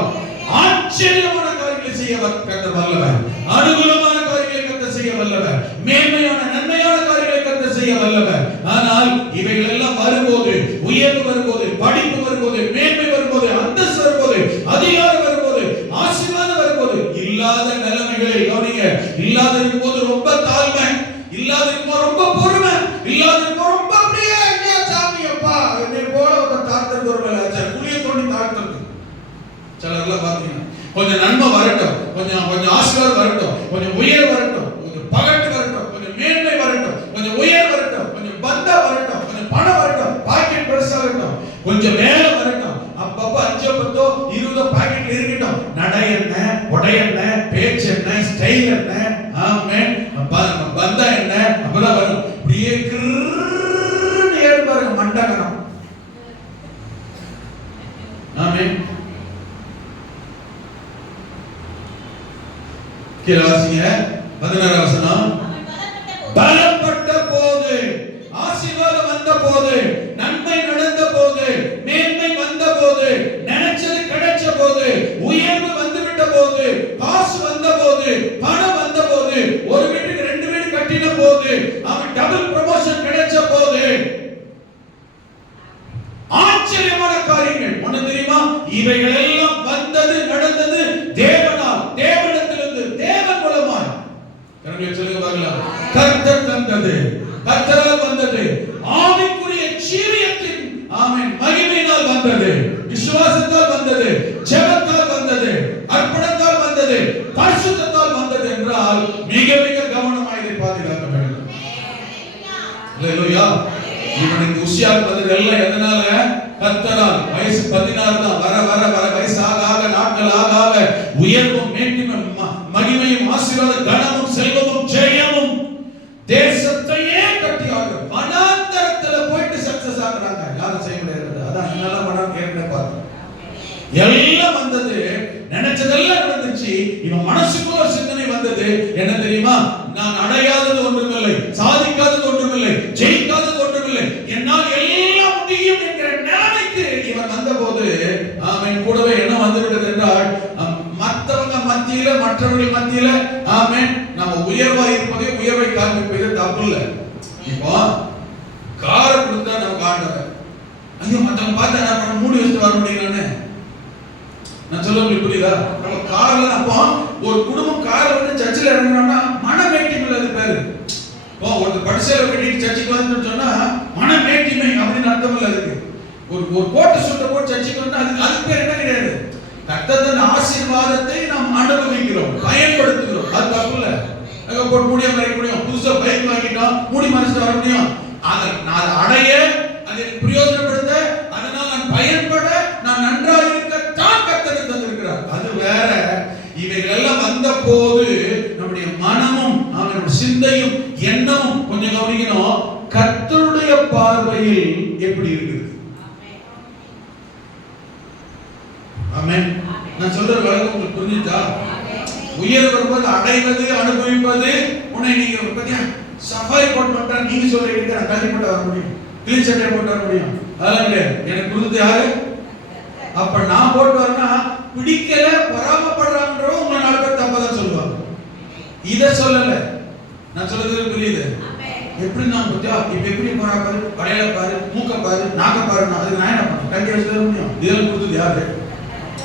ஆச்சரியமான காரியங்களை செய்ய கர்த்தர் வல்லவர். அனுகூலமான காரியங்களை கர்த்தர் செய்ய வல்லவர். மேன்மையான நன்மையான காரியங்களை கர்த்தர் செய்ய வல்லவர். ஆனால் இவைகள் எல்லாம் வரும்போது, உயர்வு வரும்போது, படிப்பு வரும்போது, மேன்மை வரும்போது, அந்தஸ்து வரும்போது, அதிகாரம் வரும்போது, ஆசீர்வாதம் வரும்போது, இல்லாத நிலைமைகளை கவனிங்க. இல்லாத இருக்கும்போது ரொம்ப தாழ்மை, இல்லாத இருக்கும்போது ரொம்ப பொறுமை, இல்லாத இருக்கும்போது ரொம்ப அப்படியே சாமி அப்பா என்னை போல ஒரு தாழ்த்தல் ஒரு குழிய தோண்டி தாழ்த்தல். சிலர்லாம் பாத்தீங்கன்னா கொஞ்சம் நன்மை வரட்டும், கொஞ்சம் ஆசீர்வாதம் வரட்டும், கொஞ்சம் உயர் வரட்டும், கொஞ்சம் பகட்டு வரட்டும், கொஞ்சம் மேன்மை வரட்டும், கொஞ்சம் உயர் வரட்டும், கொஞ்சம் பந்தா வரட்டும், கொஞ்சம் பணம் வரட்டும், பாக்கெட் பெருசா வரட்டும், கொஞ்சம் வேலை வரட்டும், அப்பப்ப 5 10 20 பாக்கெட்ல இருக்கட்டும். நடை என்ன, உடை என்ன, பேச்சு என்ன, ஸ்டைல் என்ன, ஆமென், பந்தா என்ன, அப்பதான் வரும். இப்படியே கிருன்னு ஏறு பாருங்க மண்டகனம். ஆமென். கீழே வாசிங்க 16 வசனம். பலப்பட்ட போது, ஆசீர்வாதம் வந்த போது, நன்மை நடந்த போது, மேன்மை வந்த போது, நினைச்சது கிடைச்ச போது, உயர்வு வந்துவிட்ட போது, காசு வந்த போது, பணம் வந்த போது, ஒரு வீட்டுக்கு 2 வீடு கட்டின போது, அவன் டபுள் ப்ரமோஷன் கிடைச்ச போது, ஆச்சரியமான காரியங்கள் ஒண்ணு தெரியுமா? இவைகள் எல்லாம் வந்தது நடந்தது தேவனால், தேவனிடத்திலிருந்து, தேவன் மூலமாய். கரங்களை சொல்லுங்க பார்க்கலாம். கர்த்தர் தந்தது, கர்த்தரால் வந்தது, ஆவிக்குரிய ஜீவியத்தின் ஆமென் மகிமையினால் வந்தது, விசுவாசத்தால் வந்தது, ஜெபத்தால் வந்தது, அர்ப்பணத்தால் வந்தது, பரிசுத்தத்தால் வந்தது என்றால் மிக மிக கவனமாக இதை பாதுகாக்க வேண்டும். அல்லேலூயா. இவனுக்கு உசியாக்கு வந்தது எல்லாம் எதனால? கர்த்தரால். வயசு 16 தான். வர வர வர வயசு ஆக ஆக, நாட்கள் ஆக ஆக, உயர்வும் மேன்மையும் மகிமையும் ஆசீர்வாதம் கனமும் செல்வமும் ஜெயமும் தேசத்தையே கட்டி ஆக வனாந்தரத்துல போயிட்டு சக்சஸ் ஆகுறாங்க. யாரும் செய்ய முடியாது. அதான் என்னெல்லாம் பண்ணாலும் கேட்க பார்த்தோம். எல்லாம் வந்தது, நினைச்சதெல்லாம் நடந்துச்சு. இவன் மனசுக்குள்ள ஒரு சிந்தனை வந்தது. என்ன தெரியுமா? நான் அடையாதது ஒன்றுமில்லை, சாதிக்காதது ஒன்றுமில்லை, ஜெயிக்காதது ஒன்றுமில்லை, என்னால் எல்லாம் முடியும் என்கிற நிலைமைக்கு இவன் வந்தபோது ஆமென் கூடவே என்ன வந்துவிட்டது என்றால், மற்றவங்க மத்தியில, மற்றவர்கள் மத்தியில ஆமென் நம்ம உயர்வா இருப்பதே, உயர்வை காண்பிப்பது தப்பு இல்லை. இப்போ காரை கொடுத்தா நம்ம காண்டவன், ஐயோ மற்றவங்க பார்த்தா நான் மூடி வச்சுட்டு வர முடியலன்னு நான் சொல்ல உங்களுக்கு புரியுதா? நம்ம கார்ல அப்போ ஒரு குடும்பம் கார்ல வந்து சர்ச்சில் இறங்குறோம்னா மனமேட்டிமை அது பேரு. இப்போ ஒரு பரிசேல கட்டிட்டு சர்ச்சுக்கு வந்துட்டு சொன்னா மனமேட்டிமை அப்படின்னு அர்த்தம் இல்லை. அதுக்கு ஒரு கோட்டை சுட்ட போட்டு சர்ச்சுக்கு வந்தா அதுக்கு பேர் என்ன கிடையாது. கர்த்தரின் ஆசீர்வாதத்தை நாம் அனுபவிக்கிறோம், பயன்படுத்துகிறோம். அது தப்பு இல்லை. அங்க போட்டு மூடிய மறைக்க முடியும். புதுசா பைக் வாங்கிட்டோம், மூடி மறைச்சிட்டு வர முடியும். நான் அடைய, அதை பிரயோஜனப்படுத்த, அதனால் நான் பயன்பட, நான் நன்றாக இருக்கத்தான் கர்த்தர் தந்திருக்கிறார். அது வேற. இவைகள் எல்லாம் வந்த போது நம்முடைய மனமும் நம்முடைய சிந்தையும் எண்ணமும் கொஞ்சம் கவனிக்கணும். கர்த்தருடைய பார்வையில் எப்படி இருக்குது? ஆமென். நான் சொல்ற விளக்கம் உங்களுக்கு புரிஞ்சுதா? உயர் வருவது, அடைவது, அனுபவிப்பது. உன்னை நீங்க பத்தியா சஃபாரி போட்டு வந்தா நீங்க சொல்றீங்க நான் கல்விப்பட்ட வர முடியும், கிளீன் சட்டை போட்டு வர முடியும், அதெல்லாம் கிடையாது. எனக்கு கொடுத்தது யாரு? அப்ப நான் போட்டு வரனா பிடிக்கல, பராமப்படுறாங்கன்றவங்க உங்களை 4 பேர் தப்பா தான் சொல்லுவாங்க. இத சொல்லல. நான் சொல்றது புரியுது? எப்படி நான் பத்தியா இப்ப எப்படி போறா பாரு, வளையல பாரு, மூக்க பாரு, நாக்க பாரு, அதுக்கு நான் என்ன பண்ண கண்டி வச்சுட முடியும்? இதெல்லாம் கொடுத்தது யாரு?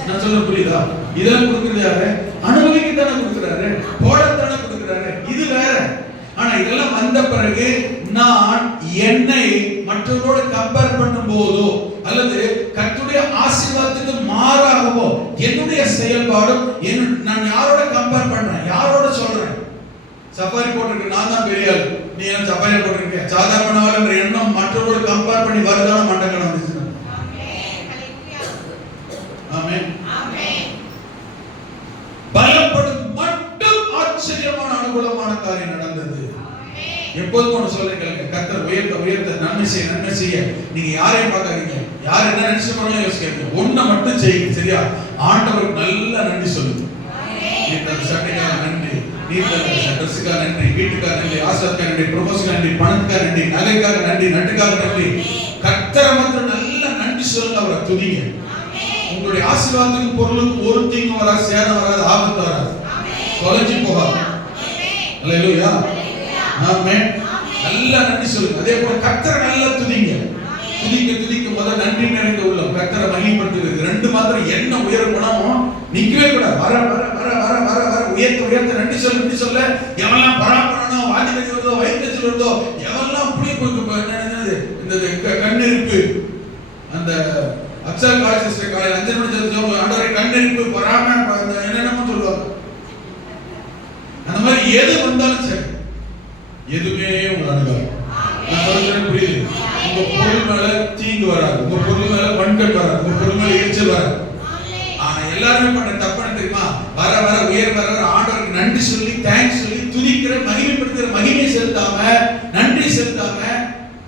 நான் சொல்ல புரியுதா? இதெல்லாம் கொடுக்கிறது யாரு? அனுபவிக்கத்தானே கொடுக்குறாரு, போடத்தானே கொடுக்குறாரு. இது வேற. ஆனா இதெல்லாம் வந்த பிறகு நான் என்னை மற்றவரோட கம்பேர் பண்ணும் போதோ அல்லது கர்த்தருடைய ஆசீர்வாதத்துக்கு மாறாகவோ என்னுடைய செயல்பாடும் நான் யாரோட கம்பேர் பண்றேன், யாரோட சொல்றேன்? சஃபாரி போட்டிருக்கு, நான் தான் பெரிய ஆள், நீ என்ன சஃபாரி போட்டிருக்க, சாதாரண ஆள் என்ற எண்ணம் மற்றவரோட கம்பேர் பண்ணி வருதான மண்டங்கள் வந்துச்சு. ஆமென். பலப்படும் மட்டும் ஆச்சரியமான அனுகூலமான காரியம் நடந்தது. எப்போதும் ஒன்று சொல்றேன், கர்த்தர் உயர்த்த உயர்த்த நன்மை செய்ய நீங்க யாரையும் பார்க்காதீங்க, யார் என்ன நினைச்சு பண்ணலாம் யோசிக்காதீங்க. ஒன்றை மட்டும் செய்யுங்க. சரியா? ஆண்டவருக்கு நல்ல நன்றி சொல்லுங்க. நீ தந்த சட்டைக்காக நன்றி, நீ தந்த ட்ரெஸ்ஸுக்காக நன்றி, வீட்டுக்காக நன்றி, ஆசிரியருக்காக நன்றி, ப்ரொமோஷனுக்காக நன்றி, பணத்துக்காக நன்றி, நகைக்காக நன்றி, நட்டுக்காக நன்றி. கர்த்தரை மட்டும் நல்ல நன்றி சொல்லுங்க, அவரை துதிங்க. உங்களுடைய ஆசீர்வாதத்துக்கு பொருளுக்கு ஒரு தீங்கு வராது, சேதம் வராது, ஆபத்து வராது, தொலைஞ்சு போகாது. அல்லேலூயா. ஆமென். நல்லா நன்றி சொல்லுங்க. அதே போல கர்த்தரை நல்லா துதிங்க. துதிக்க முதல்ல நன்றி நிறைந்த உள்ளம் கர்த்தரை மகிமைப்படுத்துகிறது. ரெண்டு மாத்திரம் என்ன உயர் குணம் நிக்கவே கூடாது. வர வர வர வர வர வர உயர்த்த நன்றி சொல்ல எவெல்லாம் பராபரணம் வாதிபதி வருதோ வைத்தியத்தில் வருதோ எவெல்லாம் புளி இந்த கண்ணெருப்பு அந்த அக்ஷர் காலேஜ் சிஸ்டர் காலேஜ் 5 மணி ஆண்டவரை கண்ணெருப்பு பராம என்னென்னமோ சொல்லுவாங்க. அந்த மாதிரி எது வந்தாலும் சரி எதுவுமே உங்களை அணுகாது. நான் சொல்றேன் புரியுது? உங்க பொருள் மேல தீங்கு வராது, உங்க பொருள் மேல வன்கட் வராது, உங்க பொருள் மேல எரிச்சல் வராது. ஆனா எல்லாருமே பண்ண தப்பு தெரியுமா? வர வர உயர் வர வர ஆண்டவருக்கு நன்றி சொல்லி தேங்க்ஸ் சொல்லி துதிக்கிற மகிமைப்படுத்துகிற மகிமை செலுத்தாம நன்றி செலுத்தாம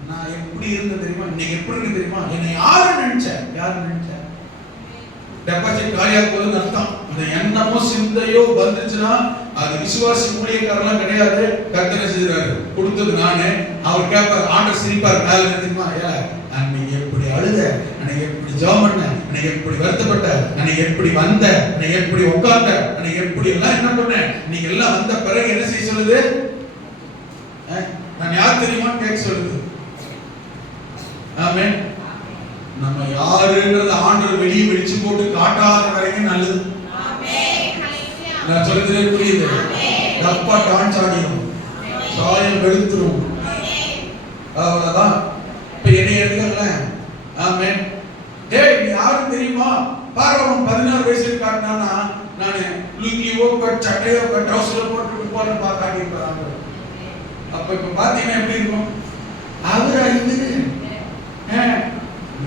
நான் எப்படி இருந்தேன் தெரியுமா, இன்னைக்கு எப்படி இருக்கு தெரியுமா, என்னை யாரு நினைச்ச டெபாசிட் காலியா போகுதுன்னு அர்த்தம். இந்த எண்ணமோ சிந்தையோ வந்துச்சுன்னா அது விசுவாசி ஊழியக்காரெல்லாம் கிடையாது. கர்த்தர் செய்றாரு, கொடுத்தது நானு. அவர் கேட்பார், ஆண்டவர் சிரிப்பார். மேல தெரியுமா, அன்னைக்கு எப்படி அழுத, அன்னைக்கு எப்படி ஜெபம் பண்ண, அன்னைக்கு எப்படி வருத்தப்பட்ட, அன்னைக்கு எப்படி வந்த, அன்னைக்கு எப்படி உட்கார்ந்த, அன்னைக்கு எப்படி எல்லாம் என்ன பண்ண, நீங்க எல்லாம் வந்த பிறகு என்ன செய்ய சொல்லுது, நான் யார் தெரியுமான்னு கேட்க சொல்லுது. ஆமென். நம்ம யாருன்றது ஆண்டவர் வெளியே வெளிச்சு போட்டு காட்டாத வரைக்கும் நல்லது. நான் சொல்றது புரியுது? தப்பா டான்ஸ் ஆடிடும், சாயம் வெளுத்துரும், அவ்வளவுதான். இப்ப என்னை எடுக்கல. ஆமென். டேய் நீ யாரும் தெரியுமா, பாரு அவன் 16 வயசுல காட்டினானா நானு லுங்கியோ சட்டையோ ட்ரவுசரோ போட்டு போறேன் காட்டியிருப்பாங்க. அப்ப இப்ப பாத்தீங்கன்னா எப்படி இருக்கும், அவர் ஐந்து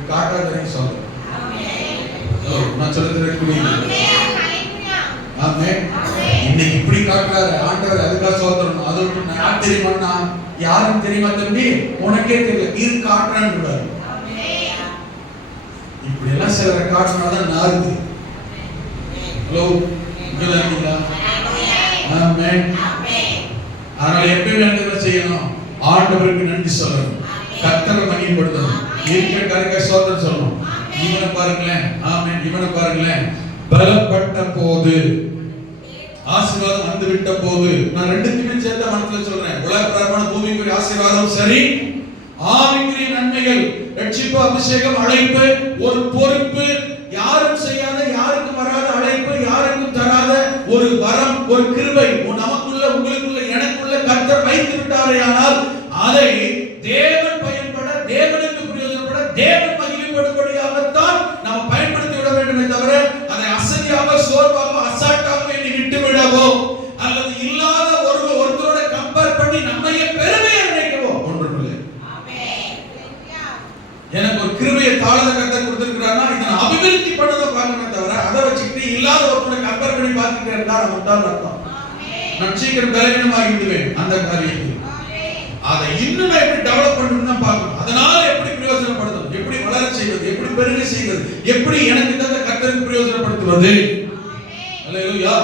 காட்டாத சொல்ல. நான் சொல்றது புரியுது? ஆமென். இன்னைக்கு இப்படி காட்டுறாரு ஆண்டவர், அதுக்காக சோதரணும். அது யார் தெரியுமா, யாரும் தெரியுமா தம்பி, உனக்கே தெரியல, இது காட்டுறான்னு கூடாது. இப்படி எல்லாம் சிலரை காட்டினாதான் நாருது. ஹலோ, இங்கதான். ஆமென். அதனால எப்பயுமே என்ன செய்யணும், ஆண்டவருக்கு நன்றி சொல்லணும், கர்த்தரை மகிமைப்படுத்தணும், இருக்கிற காரியத்தை சோதனை சொல்லணும். இவனை பாருங்களேன். ஆமென். இவனை பாருங்களேன், பலப்பட்ட போது ஆசீர்வாதம் வந்து விட்ட போது, நான் ரெண்டுக்குமே சேர்த்த மனசுல சொல்றேன், உலகப்பிரகாரமான பூமிக்குரிய ஆசீர்வாதம் சரி, ஆவிக்குரிய நன்மைகள், ரட்சிப்பு, அபிஷேகம், அழைப்பு, ஒரு பொறுப்பு, யாரும் செய்யாத யாருக்கும் வராத அழைப்பு, யாருக்கும் தராத ஒரு வரம், ஒரு கிருபை நமக்குள்ள உங்களுக்குள்ள எனக்குள்ள கர்த்தர் வைத்து விட்டாரே, ஆனால் அதை தேவன் பயன்பட, தேவனுக்கு பிரயோஜனப்பட, தேவன் மகிமைப்படும்படியாகத்தான் நாம் பயன்படுத்தி விட வேண்டுமே தவிர அதை அசதியாக சோர்வாக அசால்ட்டாக எண்ணி விட்டு விடவோ அல்லது இல்லாத ஒருத்தரோட கம்பேர் பண்ணி நம்மையே பெருமையை நினைக்கவோ ஒன்றுமில்லை. எனக்கு ஒரு கிருபையை தாளத கர்த்தர் கொடுத்திருக்கிறார்னா இதை நான் அபிவிருத்தி பண்ணதை பார்க்கணும் தவிர அதை வச்சுக்கிட்டு இல்லாத ஒருத்தரோட கம்பேர் பண்ணி பார்த்துட்டே இருந்தா நம்ம தான் அர்த்தம். நான் சீக்கிரம் பலவீனமாகி விடுவேன் அந்த காரியத்தில். அதை இன்னும் எப்படி டெவலப் பண்ணணும்னு தான் பார்க்கணும். அதனால எப்படி பிரயோஜனப்படுத்தும், எப்படி வளர செய்வது, எப்படி பெருக செய்வது, எப்படி எனக்கு தந்த கர்த்தருக்கு பிரயோஜனப்படுத்துவது. அல்லேலூயா.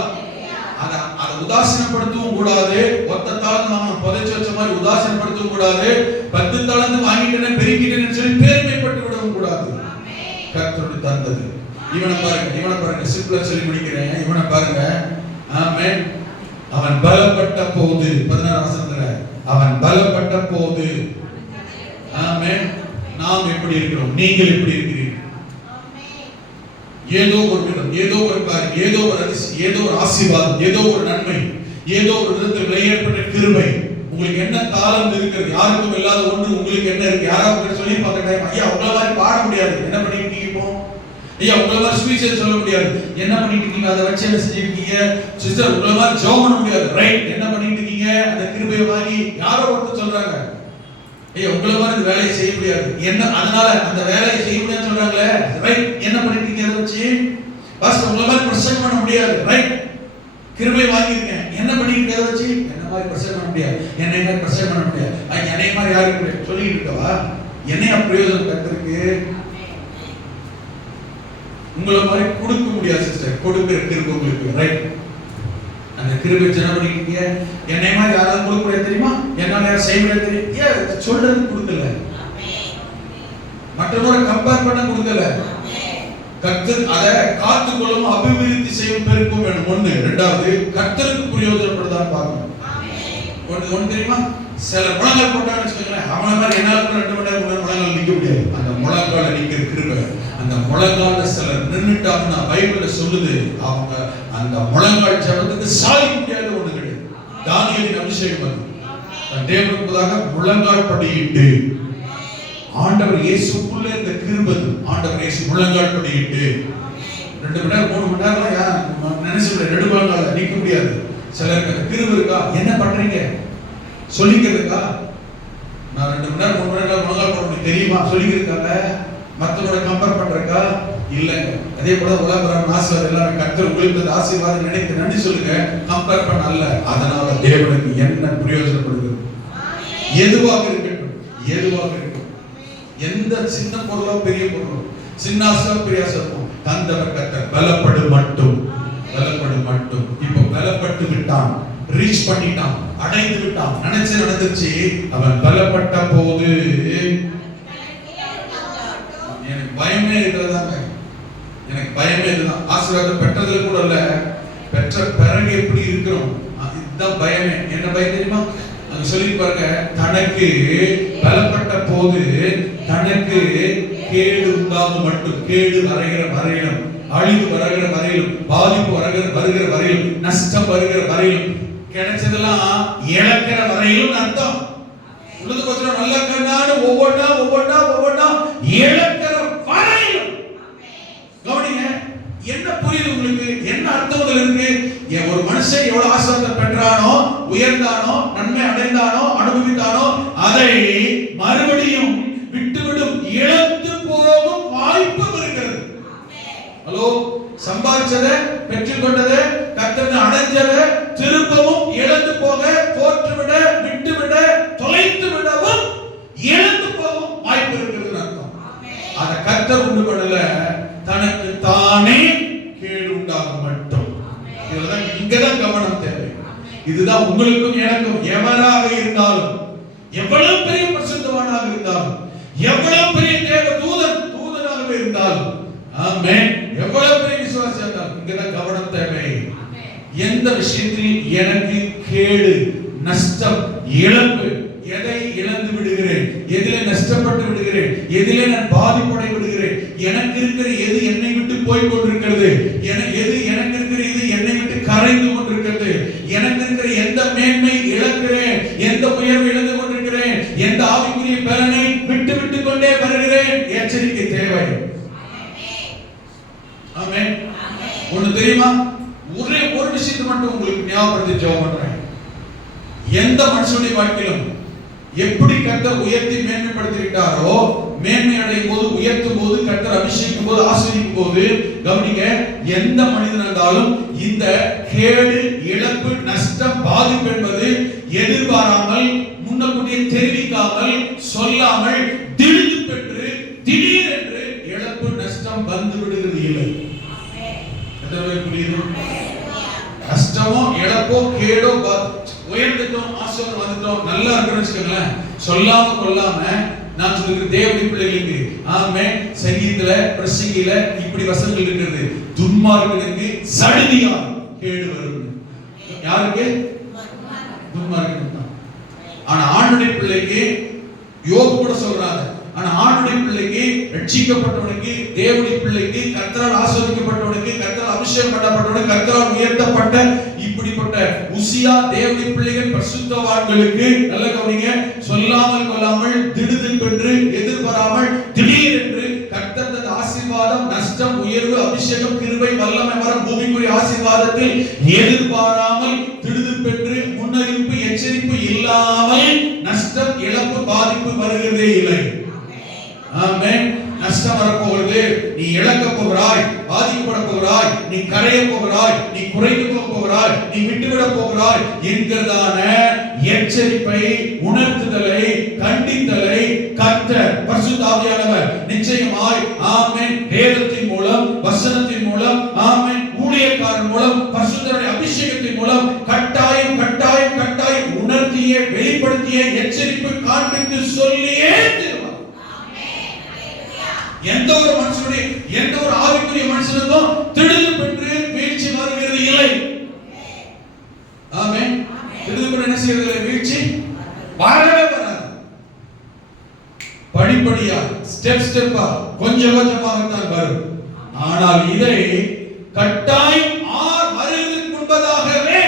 அதை உதாசீனப்படுத்தவும் கூடாது, ஒத்த தாளந்து நம்ம புதைச்சு வச்ச மாதிரி உதாசீனப்படுத்தவும் கூடாது, 10 தாளந்து வாங்கிட்டேன்னு பெருக்கிட்டேன்னு சொல்லி பெருமைப்பட்டு விடவும் கூடாது. கர்த்தருக்கு தந்தது. இவனை பாருங்க, சிம்பிளா சொல்லி முடிக்கிறேன். இவனை பாருங்க. ஆமென். அவன் பலப்பட்ட போது, 16 வசனத்துல அவன் பலப்பட்ட போது. ஆமென். நாம் எப்படி இருக்கிறோம், நீங்கள் எப்படி இருக்கிறீர்கள்? ஏதோ ஒரு விதம், ஏதோ ஒரு காரியம், ஏதோ ஒரு அதிசயம், ஏதோ ஒரு ஆசீர்வாதம், ஏதோ ஒரு நன்மை, ஏதோ ஒரு விதத்தில் ஏற்பட்ட கிருபை, உங்களுக்கு என்ன தாளந்து இருக்கிறது, யாருக்கும் இல்லாத ஒன்று உங்களுக்கு என்ன இருக்கு. யாராவது சொல்லி பார்த்த டைம், ஐயா உங்களை மாதிரி பாட முடியாது, என்ன பண்ணிட்டு இருக்கீங்க இப்போ, ஐயா உங்களை மாதிரி ஸ்பீச் சொல்ல முடியாது, என்ன பண்ணிட்டு இருக்கீங்க, அதை வச்சு என்ன செஞ்சிருக்கீங்க, சிஸ்டர் உங்களை மாதிரி ஜெபம் பண்ண முடியாது, ரைட், என்ன பண்ணிட்டு இருக்கீங்க, அந்த கிருபையை வாங்கி யாரோ ஒருத்தர் சொல்றாங்க, ஐயா உங்களை மாதிரி இந்த வேலையை செய்ய முடியாது, என்ன அதனால அந்த வேலையை செய்ய முடியாதுன்னு சொல்றாங்களே, ரைட், என்ன பண்ணிட்டு இருக்கீங்க, அதை வச்சு பாஸ்டர் உங்களை மாதிரி பிரசங்கம் பண்ண முடியாது, ரைட், கிருபை வாங்கிருக்கேன், என்ன பண்ணிட்டு இருக்கீங்க, அதை வச்சு என்ன மாதிரி பிரசங்கம் பண்ண முடியாது, என்னை மாதிரி பிரசங்கம் பண்ண முடியாது, என்னை மாதிரி யாருக்கு சொல்லிட்டு இருக்கவா, என்னைய பிரயோஜனம் கத்திருக்கு, உங்களை மாதிரி கொடுக்க முடியாது சிஸ்டர், கொடுக்கிற கிருபை உங்களுக்கு, ரைட், அந்த கிருபை ஜெபம் பண்ணிட்டீங்க, என்னை மாதிரி யாராவது கொடுக்க முடியாது தெரியுமா, என்னால யாரும் செய்ய முடியாது தெரியும், ஏன் சொல்றது கொடுக்கல, மற்றவங்களோட கம்பேர் பண்ண கொடுக்கல, கர்த்தர் அதை காத்துக்கொள்ளும், அபிவிருத்தி செய்யும், பெருக்கும் வேணும். ஒண்ணு. இரண்டாவது, கர்த்தருக்கு பிரயோஜனப்படுதான் பார்க்கணும். ஒண்ணு தெரியுமா, சில முழங்கால் போட்டான்னு வச்சுக்கோங்களேன், அவனை மாதிரி என்னால 2 மணி நேரம் முழங்கால் நிக்க முடியாது. அந்த முழங்கால நிக்கிற கிருபை, அந்த முழங்கால சிலர் நின்னுட்டாங்கன்னா பைபிள்ல சொல்லுது, அவங்க அந்த முழங்கால் ஜெபத்துக்கு சாதிக்க முடியாத ஒண்ணு கிடையாது. தானியேலின் அபிஷேகம் அது. தேவனுக்கு முன்பதாக முழங்கால் படியிட்டு, ஆண்டவர் இயேசுக்குள்ள இந்த கிருபை, ஆண்டவர் இயேசு முழங்கால் படியிட்டு 2 மணி நேரம் 3 மணி நேரம் நினைச்சு நெடுமுழங்கால நிக்க முடியாது. சிலருக்கு அந்த கிருபை இருக்கா, என்ன பண்றீங்க சொல்லிக்கிறதுக்கா, நான் 2 மணி நேரம் 3 மணி நேரம் முழங்கால் போட தெரியுமா சொல்லிக்கிறதுக்காக, மற்றவங்களோட கம்பேர் பண்றதுக்கா இல்லைங்க. அதே போல உலகம் ஆசீர்வாதம் எல்லாரும் கர்த்தர் உங்களுக்கு ஆசீர்வாதம் நினைத்து நன்றி சொல்லுங்க, கம்பேர் பண்ண அல்ல. அதனால தேவனுக்கு என்ன பிரயோஜனப்படுகிறது, எதுவாக இருக்கட்டும், எதுவாக இருக்கட்டும், எந்த சின்ன பொருளோ பெரிய பொருளோ, சின்ன ஆசை பெரிய ஆசை தந்தவர் கர்த்தர், பலப்படு மட்டும், பலப்படு மட்டும். இப்போ பலப்பட்டு விட்டான், ரீச் பண்ணிட்டான், அடைந்து விட்டான், நினைச்சு நடந்துச்சு. அவன் பலப்பட்ட போது எனக்கு பயமே இருக்கிறதாங்க, எனக்கு பயமே இதுதான். ஆசீர்வாதம் பெற்றதுல கூட இல்ல, பெற்ற பிறகு எப்படி இருக்கிறோம் இதுதான் பயமே. என்ன பயம் தெரியுமா, அங்க சொல்லி பாருங்க, தனக்கு பலப்பட்ட போது தனக்கு கேடு உண்டாகும் மட்டும், கேடு வருகிற வரையிலும், அழிவு வருகிற வரையிலும், பாதிப்பு வருகிற வரையிலும், நஷ்டம் வருகிற வரையிலும், கிடைச்சதெல்லாம் இழக்கிற வரையிலும் அர்த்தம். உள்ளது கொஞ்சம் நல்ல கண்ணாடு ஒவ்வொன்றா ஒவ்வொன்றா ஒவ்வொன்றா இழக்கிற வரையிலும். கவனிங்க, என்ன புரியுது உங்களுக்கு, என்ன அர்த்தம் இருக்கு? ஒரு மனுஷன் எவ்வளவு ஆசீர்வாதம் பெற்றானோ, உயர்ந்தானோ, நன்மை அடைந்தானோ, அனுபவித்தானோ, அதை மறுபடியும் விட்டுவிடும், இழந்து போகும் வாய்ப்பு இருக்கிறது. ஹலோ, சம்பாதிச்சதை, பெற்றுக்கொண்டதை, கர்த்தரை அடைஞ்சதை திரும்பவும் இழந்து போக, தோற்றுவிட, விட்டுவிட, தொலைத்து விடவும், இழந்து போகும் வாய்ப்பு இருக்கிறது அர்த்தம். அதை கர்த்தர் உண்டு பண்ணல, தனக்கு தானே கேடு உண்டாக மட்டும். இதுதான், இங்கதான் கவனம் தேவை. இதுதான் உங்களுக்கும் எனக்கும், எவராக இருந்தாலும், எவ்வளவு பெரிய பரிசுத்தவானாக இருந்தாலும், எவ்வளவு பெரிய தேவ தூதனாக இருந்தாலும், ஆமென், எவ்வளவு பெரிய விசுவாசியாக இருந்தாலும், இங்கதான் கவனம் தேவை. எந்த விஷயத்தில் எனக்கு கேடு, நஷ்டம், இழப்பு, எதை இழந்து விடுகிறேன், எதிலே நஷ்டப்பட்டு விடுகிறேன், எதிலே நான் பாதிப்படை விடுகிறேன், எனக்கு இருக்கிற எது என்னை விட்டு போய் கொண்டிருக்கிறது, எது எனக்கு இருக்கிற இது என்னை விட்டு கரைந்து கொண்டிருக்கிறது, எனக்கு இருக்கிற எந்த மேன்மை இழக்கிறேன், எந்த உயர்வை இழந்து கொண்டிருக்கிறேன், எந்த ஆவிக்குரிய பலனை விட்டு விட்டு கொண்டே வருகிறேன், எச்சரிக்கை தேவை. ஆமென். ஒண்ணு தெரியுமா, ஒரே ஒரு விஷயத்தை மட்டும் உங்களுக்கு ஞாபகப்படுத்தி ஜெபம் பண்றேன். எந்த மனுஷனுடைய வாழ்க்கையிலும் எப்படி கர்த்தர் உயர்த்தி மேன்மைப்படுத்தி விட்டாரோ, மேன்மை அடையும் போது, உயர்த்தும் போது, கர்த்தர் அபிஷேகிக்கும் போது, ஆசீர்வதிக்கும் போது, கவனிங்க, எந்த மனிதன் இருந்தாலும் இந்த கேடு, இழப்பு, நஷ்டம், பாதிப்பு என்பது எதிர்பாராமல், முன்னக்கூட்டியே தெரிவிக்காமல், சொல்லாமல், திடீர் பெற்று திடீரென்று இழப்பு, நஷ்டம் வந்து விடுகிறது இல்லை. புரியுது? நஷ்டமோ, இழப்போ, கேடோ, உயர்ந்துட்டோம், ஆசீர்வாதம் வந்துட்டோம், நல்லா இருக்குன்னு வச்சுக்கோங்களேன், சொல்லாம கொள்ளாம நான் சொல்லுகிற தேவனுடைய பிள்ளைகளுக்கு, ஆமென், சங்கீதத்துல, பிரசங்கில இப்படி வசனங்கள் இருக்கிறது, துன்மார்க்கனுக்கு சடுதியா கேடு வரும். யாருக்கு? துன்மார்க்கனுக்கு தான். ஆனா ஆண்டுடைய பிள்ளைக்கு, யோபு கூட சொல்றாங்க, ஆனா ஆண்டுடைய பிள்ளைக்கு, ரட்சிக்கப்பட்டவனுக்கு, தேவனுடைய பிள்ளைக்கு, கர்த்தரால் ஆசீர்வதிக்கப்பட்டவனுக்கு, கர்த்தரால் அபிஷேகம் பண்ணப்பட்டவனுக்கு, கர்த்தரால் உயர்த்தப்பட்ட இப்படிப்பட்ட உசியா தேவனுடைய பிள்ளைகள், பரிசுத்தவான்களுக்கு, நல்ல கவனிங்க, சொல்லாமல் கொள்ளாமல், திடுதிப் என்று, எதிர்பாராமல், திடீரென்று கர்த்தர் தந்த ஆசீர்வாதம், நஷ்டம், உயர்வு, அபிஷேகம், கிருபை, வல்லமை வரும் பூமிக்குரிய ஆசீர்வாதத்தில் எதிர்பாராமல், திடுதிப் என்று, முன்னறிவிப்பு, எச்சரிப்பு இல்லாமல் நஷ்டம், இழப்பு, பாதிப்பு வருகிறதே இல்லை. ஆமென். நஷ்டம் வரப்போகிறது, நீ இழக்க போகிறாய், பாதிக்கப்பட போகிறாய், நீ கரைய போகிறாய், நீ குறைந்து போக போகிறாய், நீ விட்டுவிட போகிறாய் என்கிறதான எச்சரிப்பை, உணர்த்துதலை, கண்டித்தலை கர்த்தர் பரிசுத்த ஆவியானவர் நிச்சயமாய், ஆமென், வேதத்தின் மூலம், வசனத்தின் மூலம், ஆமென், ஊழியக்காரன் மூலம், பரிசுத்தருடைய அபிஷேகத்தின் மூலம் கட்டாயம் கட்டாயம் கட்டாயம் உணர்த்திய, வெளிப்படுத்திய, எச்சரிப்பு காண்பித்து சொல்லியே எந்த ஒரு மனுஷனுடைய, எந்த ஒரு ஆவிக்குரிய எச்சரிப்பார், கொஞ்சம் கொஞ்சமாகத்தான் வரும். ஆனால் இதை கட்டாயம் வருவதற்கு முன்பதாகவே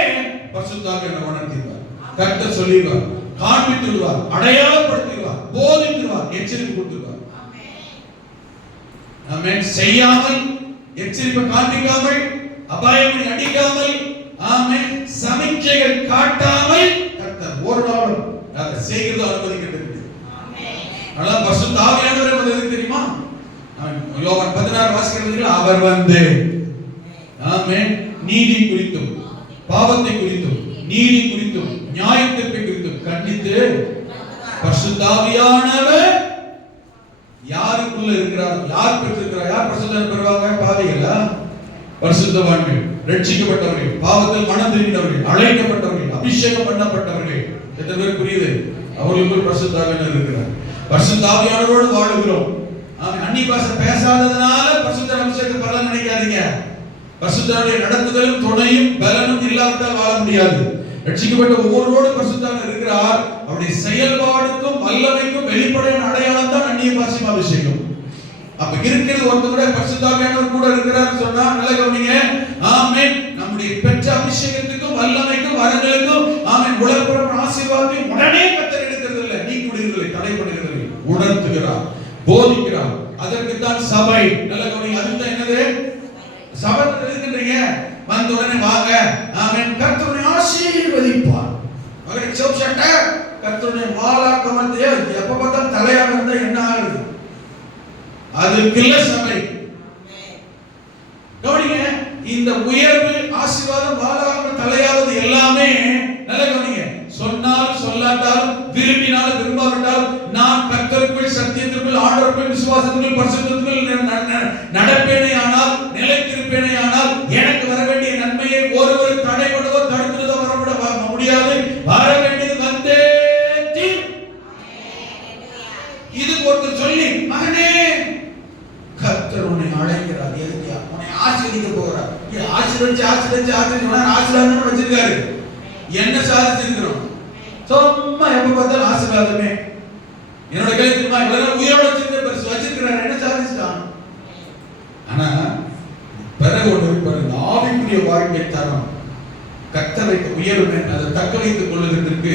பரிசுத்தாக என்ன உணர்த்திடுவார். கர்த்தர் சொல்லிடுவார், காண்பித்து விடுவார், அடையாளப்படுத்திடுவார், போதித்துவார், எச்சரிப்பு கொடுத்துருவார். ஆமென். செய்யாமல், எச்சரிப்பை காண்பிக்காமல், அபாயங்களை அடிக்காமல், ஆமென், சமிக்ஞைகள் காட்டாமல் கர்த்தர் ஒரு நாளும் அதை செய்கிறது அனுமதிக்கிறது. ஆமென். பரிசுத்த ஆவியானவர் வந்து தெரியுமா? யோவான் 16 வாசிக்கிறீர்கள், அவர் வந்து ஆமென் நீதி குறித்தும் பாவத்தை குறித்தும் நீதி குறித்தும் நியாயத்தீர்ப்பை குறித்தும் கண்டித்து பரிசுத்த ஆவியானவர் யாருக்குள்ள இருக்கிறார், யார் பெற்றிருக்கிறார், யார் பரிசுத்தம் பெறுவாங்க? பாவிகளா? பரிசுத்தவான்கள், ரட்சிக்கப்பட்டவர்கள், பாவத்தில் மனம் திரும்பினவர்கள், அழைக்கப்பட்டவர்கள், அபிஷேகம் பண்ணப்பட்டவர்கள். எத்தனை பேர் புரியுது? அவர்களுக்குள் பரிசுத்த ஆவியானவர் இருக்கிறார். பரிசுத்த ஆவியானவரோடு வாழுகிறோம். அந்நிய பாஷை பேசாததனால பரிசுத்த அபிஷேகத்தை பெறலாம் நினைக்காதீங்க. பரிசுத்தருடைய நடத்துதலும் துணையும் பலனும் இல்லாவிட்டால் வாழ முடியாது. ரட்சிக்கப்பட்ட ஒவ்வொருவரோடு பரிசுத்தர் இருக்கிறார். அவருடைய செயல்பாடுக்கும் வல்லமைக்கும் வெளிப்படையான அடையாளம் தான் அந்நிய பாஷை அபிஷேகம். அப்ப இருக்கிறது ஒருத்தரோட பரிசுத்தாவியானவர் கூட இருக்கிறார் சொன்னா நல்ல கவனிங்க. ஆமென். நம்முடைய பெற்ற அபிஷேகத்துக்கும் வல்லமைக்கும் வரங்களுக்கும் ஆமென் உலகப்புறம் ஆசீர்வாதத்தை உடனே கர்த்தர் எடுக்கிறது இல்லை, நீக்கி விடுகிறதில்லை, தடை பண்ணுகிறது, உணர்த்துகிறார், போதிக்கிறார். அதற்கு தான் சபை. நல்ல கவனிங்க. அதுதான் என்னது? சபை எதுக்குன்றீங்க? வந்த உடனே வாங்க, ஆமென், கர்த்தருடைய ஆசீர்வதிப்பார். மகனே சோப்சட்ட கர்த்தருடைய வாளாக்கமத்தையே எப்ப பார்த்தாலும் தலையாக இருந்தா என்ன ஆகுது? அதுக்குள்ள சபை. கவனிங்க. இந்த உயர்வு, ஆசீர்வாதம், வாளாக தலையாவது எல்லாமே நல்ல கவனிங்க. சொன்னாலும் சொல்லாட்டாலும், விரும்பினாலும் விரும்பாவிட்டாலும், நான் கர்த்தருக்குள் சத்தியத்திற்குள் ஆண்டவருக்குள் விசுவாசத்திற்குள் பரிசுத்தத்திற்குள் நடப்பேனே ஆனால், நிலைத்திருப்பேனே ஆனால், எனக்கு வர வேண்டிய நன்மையை ஒருவர் தடை பண்ணவோ தடுக்கிறதோ வரவிட முடியாது. வர வேண்டியது வந்தே தீரும். இது ஒருத்தர் சொல்லி, மகனே கர்த்தர் உன்னை அழைக்கிறார், எதுக்கியா உன்னை ஆசீர்வதிக்க போகிறார். ஆசீர்வதிச்சு ஆசீர்வதிச்சு ஆசீர்வாதம் வச்சிருக்காரு. என்ன சாதிச்சிருக்கிறோம்? சும்மா எப்ப பார்த்தாலும் ஆசீர்வாதமே. என்னோட கேள்வி தெரியுமா? இவ்வளவு உயிரோட வச்சிருக்கிறார், என்ன சாதிச்சுட்டான்? ஆனா பிறகு ஒன்று ஆவிக்குரிய வாழ்க்கை தரம் கர்த்தரை உயர்வு அதை தக்க வைத்துக் கொள்வதற்கு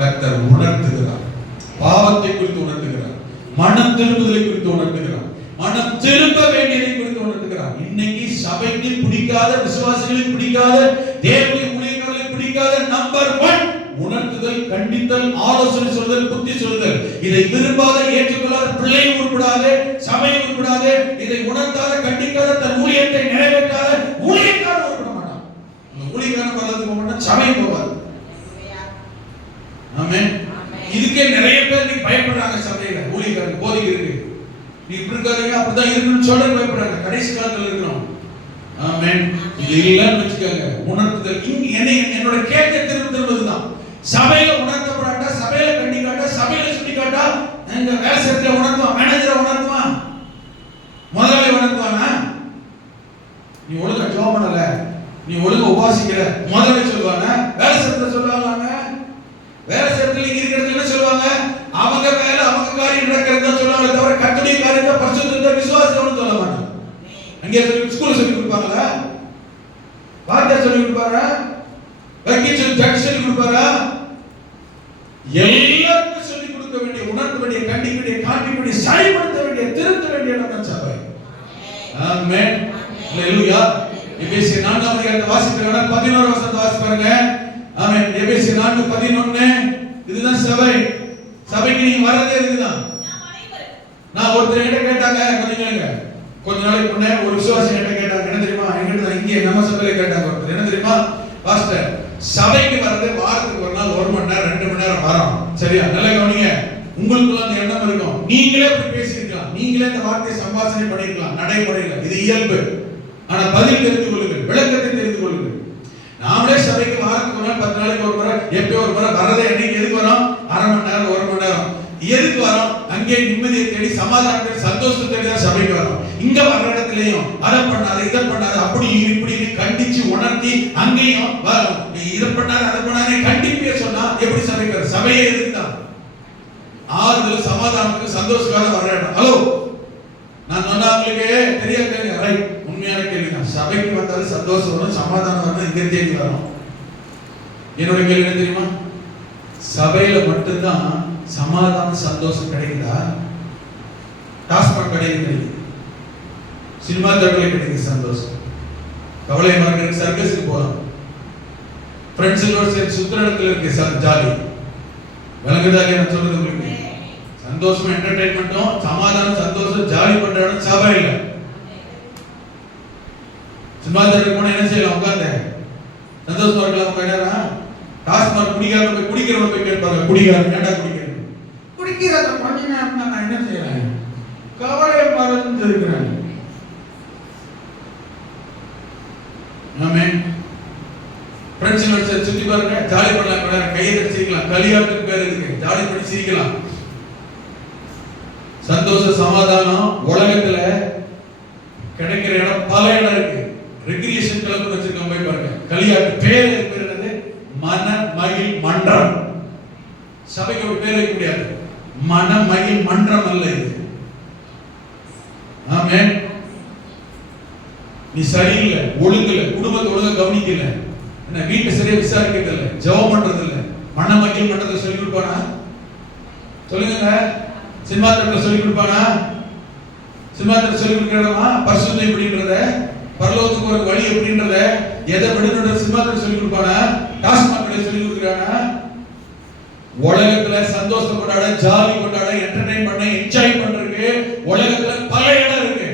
கர்த்தர் உணர்த்துகிறார். பாவத்தை குறித்து உணர்த்துகிறார், மனம் திரும்புதலை குறித்து உணர்த்துகிறார், மனம் திரும்ப வேண்டியதை குறித்து உணர்த்துகிறார். இன்னைக்கு சபைக்கு பிடிக்காத, விசுவாசிகளுக்கு பிடிக்காத, தேவனுடைய ஊழியர்களை பிடிக்காத நம்பர் 1 உணர்த்துதல், கண்டித்தல், ஆலோசனை சொல்லுதல், புத்தி சொல்லுதல். இதை விரும்பாத, ஏற்றுக்கொள்ளாத பிள்ளை உருப்படாத, சபை உருப்படாத, இதை உணர்த்தாத, கண்டிக்காத, தன் ஊழியத்தை நிறைவேற்றாத ஊழியக்காரன் உருப்பட மாட்டான். அந்த ஊழியக்காரன் வரதுக்கு போக மாட்டான், சபை போவாது. ஆமென். இதுக்கே நிறைய பேர் நீ பயப்படுறாங்க. சபையில ஊழியக்காரன் போதிக்கிறது நீ இப்படி இருக்காதீங்க, அப்படிதான் இருக்கணும்னு சொல்ல பயப்படுறாங்க. கடைசி காலத்துல இருக்கணும். ஆமென். இது இல்லன்னு வச்சுக்கோங்க. உணர்த்துதல் என்னோட கேட்க திரும்புவதுதான். சபையில உணர்த்தப்படாட்டா, சபையில கண்டிக்காட்டா, சபையில சுட்டி காட்டா, எங்க வேலை செய்யற உணர்த்துவான், மேனேஜரை உணர்த்துவான், முதலாளி உணர்த்துவானா? நீ ஒழுங்கா ஜெபம் பண்ணல, நீ ஒழுங்கா உபாசிக்கல, முதலாளி சொல்லுவாங்க. வேலை செய்யறத சொல்லுவாங்க. வேலை செய்யறதுல இங்க இருக்கிறது என்ன சொல்லுவாங்க? அவங்க வேலை, அவங்க காரியம் நடக்கிறதா சொல்லுவாங்க. தவிர கர்த்தருடைய காரியத்தை, பரிசுத்தத்தை, விசுவாசத்தை சொல்ல மாட்டாங்க. அங்கே ஸ்கூல்ல சொல்லி கொடுப்பாங்களா? வாத்தியார் சொல்லி கொடுப்பாரா? வக்கீல் ஜட்ஜ் சொல்லி கொடுப்பாரா? எல்லாருக்கும் சொல்லி கொடுக்க வேண்டிய, உணர்த்த வேண்டிய, கண்டிக்க வேண்டிய, காண்பிக்க வேண்டிய, சரிப்படுத்த வேண்டிய, திருத்த வேண்டிய இடம் சபை. ஆமென். ஹalleluya. எபேசியர் 4ஆம் அதிகாரத்தை வாசிக்கிறவங்க 11 வசனத்தை வாசி பாருங்க. ஆமென். எபேசியர் 4:11 இதுதான் சபை. சபைக்கு நீங்க வரதே இதுதான். நான் ஒருத்தர் கிட்ட கேட்டாங்க, கொஞ்ச நாளைக்கு முன்னே ஒரு விசுவாசி கிட்ட கேட்டாங்க. என்ன தெரியுமா? என்கிட்ட இங்கே நம்ம சபையில கேட்டாங்க ஒருத்தர். என்ன தெரியுமா? பாஸ்டர், சபைக்கு வரது வாரத்துக்கு ஒரு நாள் 1 மணி நேரம் 2 மணி நேரம் வரோம். சரியா? நல்லா கவனிங்க. உங்களுக்குள்ள அந்த எண்ணம் இருக்கும். நீங்களே இப்படி பேசியிருக்கலாம், நீங்களே இந்த வார்த்தையை சம்பாஷணை பண்ணிருக்கலாம் நடைமுறையில். இது இயல்பு. ஆனா பதில் தெரிந்து கொள்ளுங்கள், விளக்கத்தை தெரிந்து கொள்ளுங்கள். நாமளே சபைக்கு வாரத்துக்கு ஒரு நாள் 10 நாளைக்கு ஒரு முறை, எப்பயோ ஒரு முறை வரதே என்னைக்கு எதுக்கு வரோம்? அரை மணி நேரம் 1 மணி நேரம். எதுக்கு வரோம்? அங்கே நிம்மதியை தேடி, சமாதானத்தை, சந்தோஷத்தை தேடி தான் சபைக்கு வரோம். இங்க வர்ற இடத்துலயும் அதை பண்ணாரு, இதை பண்ணாரு, அப்படி இப்படி கண்டிச்சு உணர்த்தி அங்கேயும் இதை பண்ணாரு, அதை பண்ணாரு கண்டிப்பே சொன்னா எப்படி சபைக்கு வர? சபையே இருக்குதான் ஆறுதல், சமாதானத்துக்கு, சந்தோஷத்துக்காக வர்ற இடம். ஹலோ, சொன்னா உங்களுக்கு தெரியாது. ரைட், உண்மையான கேள்வி தான். சபைக்கு வந்தாலும் சந்தோஷம் வரும், சமாதானம் வரும், இங்க தேடி வரும். என்னோட கேள்வி என்ன தெரியுமா? சபையில மட்டும்தான் சமாதானம் சந்தோஷம் கிடைக்குதா? டாஸ்மாக் கடையில் கிடைக்குது, சினிமா தேட்டர்ல கிடைக்குது சந்தோஷம். கவலை மறக்க சர்க்கஸுக்கு போலாம், ஃப்ரெண்ட்ஸுகளோட சேர்ந்து சுத்துற இடத்துல இருக்கு ஜாலி. விளங்குதா நான் சொல்றது உங்களுக்கு? சந்தோஷம், என்டர்டெயின்மெண்ட்டும், சமாதானம், சந்தோஷம், ஜாலி பண்ற இடம் சபை இல்ல. சினிமா தேட்டருக்கு போனா என்ன செய்யலாம்? உட்கார்ந்து சந்தோஷமா இருக்கலாம். உட்காரா டாஸ்மாக் குடிக்காம போய் குடிக்கிறவங்க போய் கேட்பாங்க, குடிக்காம ஏன்டா குடிக்கிறேன்? குடிக்கிறத பண்ணி நான் என்ன செய்யறேன்? கவலையை மறந்து இருக்கிறேன். ஆமென். ஃப்ரெண்ட்ஸுங்களோட சேர்ந்து சுத்தி பாருங்க, ஜாலி பண்ணலாம், கையை தட்டி சிரிக்கலாம். களியாட்டுக்கு பேர் இருக்கு, ஜாலி பண்ணி சிரிக்கலாம். சந்தோஷ சமாதானம் உலகத்துல கிடைக்கிற இடம் பல இடம் இருக்கு. ரெக்ரியேஷன் கிளப் வச்சிருக்கோம், போய் பாருங்க. களியாட்டு பேர் என்னது? மன மகிழ் மன்றம். சபைக்கு ஒரு பேர் வைக்க முடியாது, மன மகிழ் மன்றம் அல்ல இது. ஆமென். நீ சரியில்லை, ஒழுங்கல, குடும்பத்தை ஒழுங்கா கவனிக்கல, என்ன வீட்டை சரியா விசாரிக்கிறது இல்ல, ஜெபம் பண்றது இல்ல, மன மகிழ் மன்றத்தை சொல்லி கொடுப்பானா? சொல்லுங்க. சினிமா தேட்டர்ல சொல்லி கொடுப்பானா? சினிமா தேட்டர் சொல்லி கொடுக்கறமா பரிசுத்தம் எப்படின்றத, பரலோகத்துக்கு ஒரு வழி எப்படின்றத, எதை விடணும்ன்ற சினிமா தேட்டர் சொல்லி கொடுப்பானா? டாஸ்மாக் கடையில் சொல்லி கொடுக்கறானா? உலகத்துல சந்தோஷம் கொண்டாட, ஜாலி கொண்டாட, என்டர்டெயின் பண்ண, என்ஜாய் பண்றதுக்கு உலகத்துல பல இடம் இருக்கு.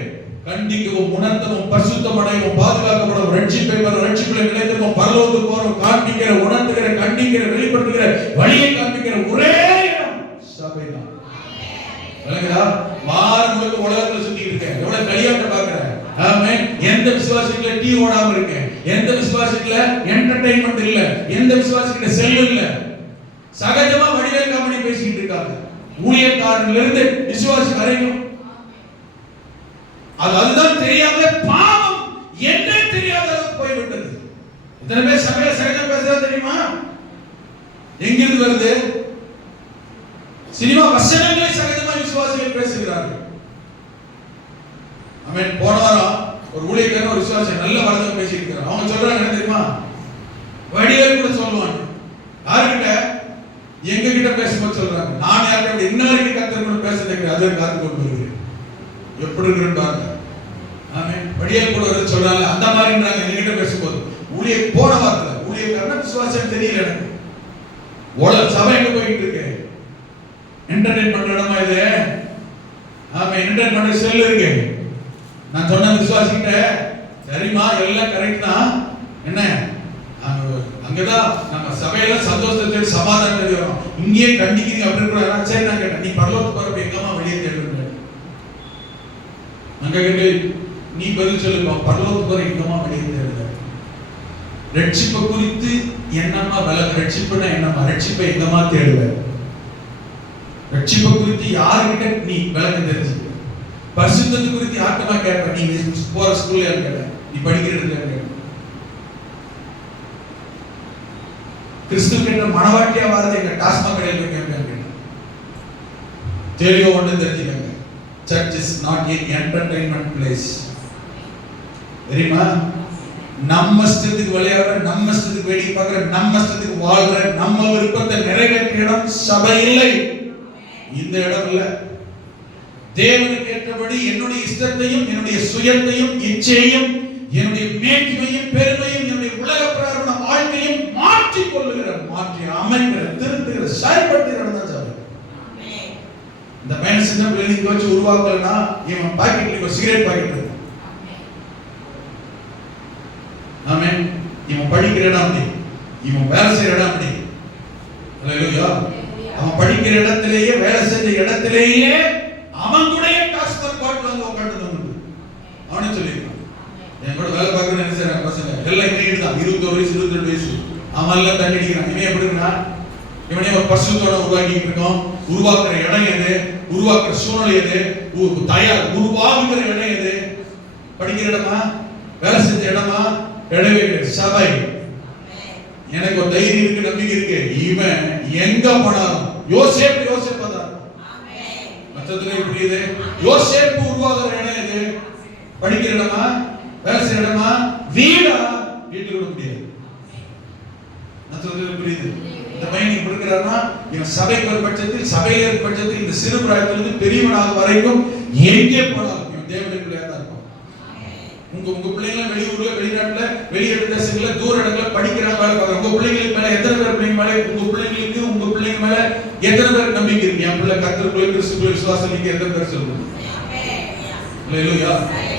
கண்டிக்கவும், உணர்த்தவும், பரிசுத்தமடையவும், பாதுகாக்கப்படவும், ரட்சிப்பை பெற, ரட்சிப்பிலே நிலைத்திருக்கும், பரலோகத்துக்கு போறோம், காண்பிக்கிற, உணர்த்துகிற, கண்டிக்கிற, வெளிப்படுத்துகிற, வழியை காண்பிக்கிற ஒரே இடம் சபைதான். விளங்குதா? வாரம் முழுக்க உலகத்துல சுத்தி இருக்கேன், எவ்வளவு களியாட்ட பாக்குறேன். ஆமென். எந்த விசுவாசிகள டீ ஓடாம இருக்கு, எந்த விசுவாசிகள என்டர்டெயின்மெண்ட் இல்ல, எந்த விசுவாசிகள செல் இல்ல. சகஜமா வடிவேல் காமெடி பேசிட்டு இருக்காங்க, ஊழியக்காரன்ல இருந்து விசுவாசி வரைக்கும். அதுதான் தெரியாம பாவம் என்ன தெரியாத போய்விட்டது. இத்தனை பேர் சபையில சகஜம் பேசுறது தெரியுமா? எங்கிருந்து வருது? சினிமா வசனங்களை சகஜமா விசுவாசிகள் பேசுகிறார்கள். ஆமென். போன வாரம் ஒரு ஊழியக்காரன் ஒரு விசுவாசி நல்ல வார்த்தை பேசி இருக்கிறார். அவங்க சொல்றாங்க என்ன தெரியுமா? வடிவேல் கூட சொல்லுவாங்க. யார்கிட்ட? எங்க கிட்ட பேசும்போது சொல்றாங்க, நான் யார்கிட்ட இன்னொரு கர்த்தர் கூட பேசுறதுக்கு அதை காத்து கொண்டு வருகிறேன். எப்படி இருக்குன்னு பாருங்க. ஆமென். வடிவேல் கூட வந்து சொல்றாங்க அந்த மாதிரின்றாங்க என்கிட்ட பேசும்போது. ஊழிய போன வார்த்தை ஊழியக்காரன் விசுவாசம் தெரியல எனக்கு. உலக சபை எங்க போயிட்டு இருக்கு? என்டர்டெயின் பண்ற இடமா இது? ஆமென். என்டர்டெயின் பண்ற செல் இருக்கு. நான் சொன்ன விசுவாசிக்கிட்ட சரிமா எல்லாம் கரெக்ட் தான், என்ன அங்கதான் நம்ம சபையில சந்தோஷத்தை சமாதானம் வரும், இங்கேயே கண்டிக்கிறீங்க அப்படின்னு. சரி நான் கேட்டேன், நீ பரலோகத்துக்கு போறப்ப எங்கம்மா வெளியே தேடுங்க? அங்க கேட்டு நீ பதில் சொல்லுப்பா, பரலோகத்துக்கு போற எங்கம்மா வெளியே தேடுங்க? ரட்சிப்பை குறித்து என்னம்மா ரட்சிப்புனா என்னம்மா? ரட்சிப்பை எங்கம்மா தேடுவேன்? ரட்சிப்பை குறித்து யாருக்கிட்ட நீ விளக்கம் தெரிஞ்சுக்க? பரிசுத்தத்தை குறித்து யார்கிட்டமா கேட்ப? நீ போற ஸ்கூல்ல கேட்க, நீ படிக்கிற இடத்துல கேட்க. கிறிஸ்துவ கிட்ட மனவாட்டியா வாரது எங்க டாஸ்மாக் கடையில் போய் கேட்க. தெளிவா ஒன்று தெரிஞ்சுக்கங்க, church is not an entertainment place. தெரியுமா? நம்ம இஷ்டத்துக்கு விளையாடுற, நம்ம இஷ்டத்துக்கு வேடிக்கை பார்க்கிற, நம்ம இஷ்டத்துக்கு வாழ்ற, நம்ம விருப்பத்தை நிறைவேற்ற இடம் சபை இல்லை. இந்த இடம் இல்ல. தேவனுக்கு ஏற்றபடி என்னுடைய இஷ்டத்தையும், என்னுடைய சுயத்தையும், இச்சையையும், என்னுடைய மேன்மையையும், பெருமையும், என்னுடைய உலக பிரகாரமான வாழ்க்கையும் மாற்றிக் கொள்ளுகிற, மாற்றி அமைக்கிற, திருத்துகிற, செயல்படுத்துகிற இடம் தான் சபை. இந்த பையன் சின்ன பிள்ளைங்க வச்சு உருவாக்கலன்னா இவன் பாக்கெட்ல ஒரு சிகரெட் பாக்கெட் இருக்கு. ஆமென். இவன் படிக்கிற இடம் அப்படி, இவன் வேலை செய்யற இடம் அப்படி. அல்லேலூயா. அவன் படிக்கிற இடத்திலேயே, வேலை செஞ்ச இடத்திலேயே அவனுடைய டாஸ்மாக் பாட்டில் வந்து உட்காந்துட்டு அவனே சொல்லியிருக்கான். என் கூட வேலை பார்க்கறது என்ன செய்யறாங்க பசங்க எல்லாம் இவன் தான் 21 வயசு 22 வயசு. அவன் எல்லாம் தண்ணி அடிக்கிறான். இவன் எப்படி இருக்கான்? இவனே ஒரு பரிசுத்தோட உருவாக்கிட்டு இருக்கோம். உருவாக்குற இடம் எது? உருவாக்குற சூழ்நிலை எது? தயார் உருவாக்குற இடம் எது? படிக்கிற இடமா? வேலை செஞ்ச இடமா? இடவே சபை. எனக்கு ஒரு தைரியம் இருக்கு, நம்பிக்கை இருக்கு. இவன் எங்க போனாலும் யோசேப் தான். மற்றதுல எப்படி இது? யோசேப்பு உருவாகிற இடம் எது? படிக்கிற இடமா, வேலை செய்யற இடமா, வீடா? வீட்டுல கூட முடியாது. நான் சொல்றது புரியுது? இந்த பையன் இப்படி இருக்கிறாருன்னா இவன் சபைக்கு ஒரு பட்சத்தில், சபையில இருக்க பட்சத்தில் இந்த சிறு பிராயத்திலிருந்து பெரியவனாக வரைக்கும் எங்கே போனாலும் இவன் தேவனுடைய பிள்ளையா தான் இருப்பான். உங்க பிள்ளைங்க வெளியூர்ல, வெளிநாட்டுல, வெளியிட தேசங்கள்ல, தூர இடங்கள்ல படிக்கிறாங்க, வேலை பார்க்கறாங்க. உங்க பிள்ளைங்களுக்கு மேல எத்தனை பேர் பிள்ளைங்க மேல, உங்க பிள்ளைங்க மேல எத்தனை பேர் நம்பிக்கை இருக்கு? என் பிள்ளை கர்த்தருக்குள்ள கிறிஸ்துக்குள்ள விசுவாசம் நீங்க எத்தனை பேர் சொல்லுங்க? அல்லேலூயா.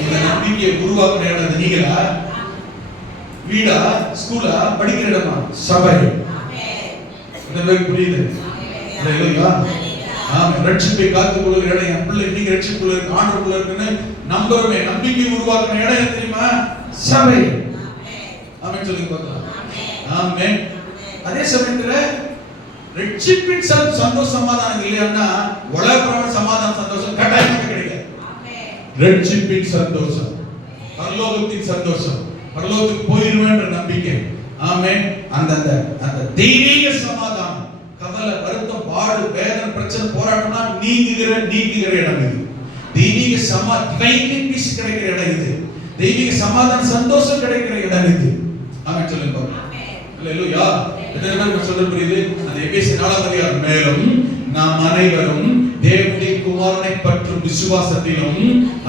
இந்த நம்பிக்கையை உருவாக்குற இடம் நீங்களா, வீடா, ஸ்கூலா, படிக்கிற இடமா, சபை? இந்த புரியுது? அல்லேலூயா. ஆமென். ரட்சிப்பை காத்துக் கொள்ளுகிற இடம் என் பிள்ளை இன்னைக்கு ரட்சிப்புள்ள இருக்கு, ஆண்டவருக்குள்ள இருக்குன்னு நம்புறோமே. நம்பிக்கை உருவாக்குற இடம் எது தெரியுமா? சபை. ஆமென் சொல்லுங்க பார்க்கலாம். ஆமென். அதே சமயத்துல ரட்சிப்பின் சந்தோஷம் சமாதானம் இல்லைன்னா உலகப்பிரகார சமாதானம் சந்தோஷம் கட்டாயமாக கிடைக்காது. ரட்சிப்பின் சந்தோஷம், பரலோகத்தின் சந்தோஷம், பரலோகத்துக்கு போயிருவேன்ற நம்பிக்கை. ஆமென். அந்த தெய்வீக சமாதானம், கவலை, வருத்தம், பாடு, வேதனை, பிரச்சனை, போராட்டம்னா நீங்குகிற இடம் இது. தெய்வீக சமாதானம் கிடைக்கிற இடம் இது. தெய்வீக சமாதானம் சந்தோஷம் கிடைக்கிற இடம் இது. ஆமென் சொல்லுங்க. அல்லேலூயா. இதெல்லாம் சொல்றது புரியுது? அந்த எபேசியர் 4ஆம் அதிகாரம். மேலும் நாம் அனைவரும் தேவனுடைய குமாரனை பற்றும் விசுவாசத்திலும்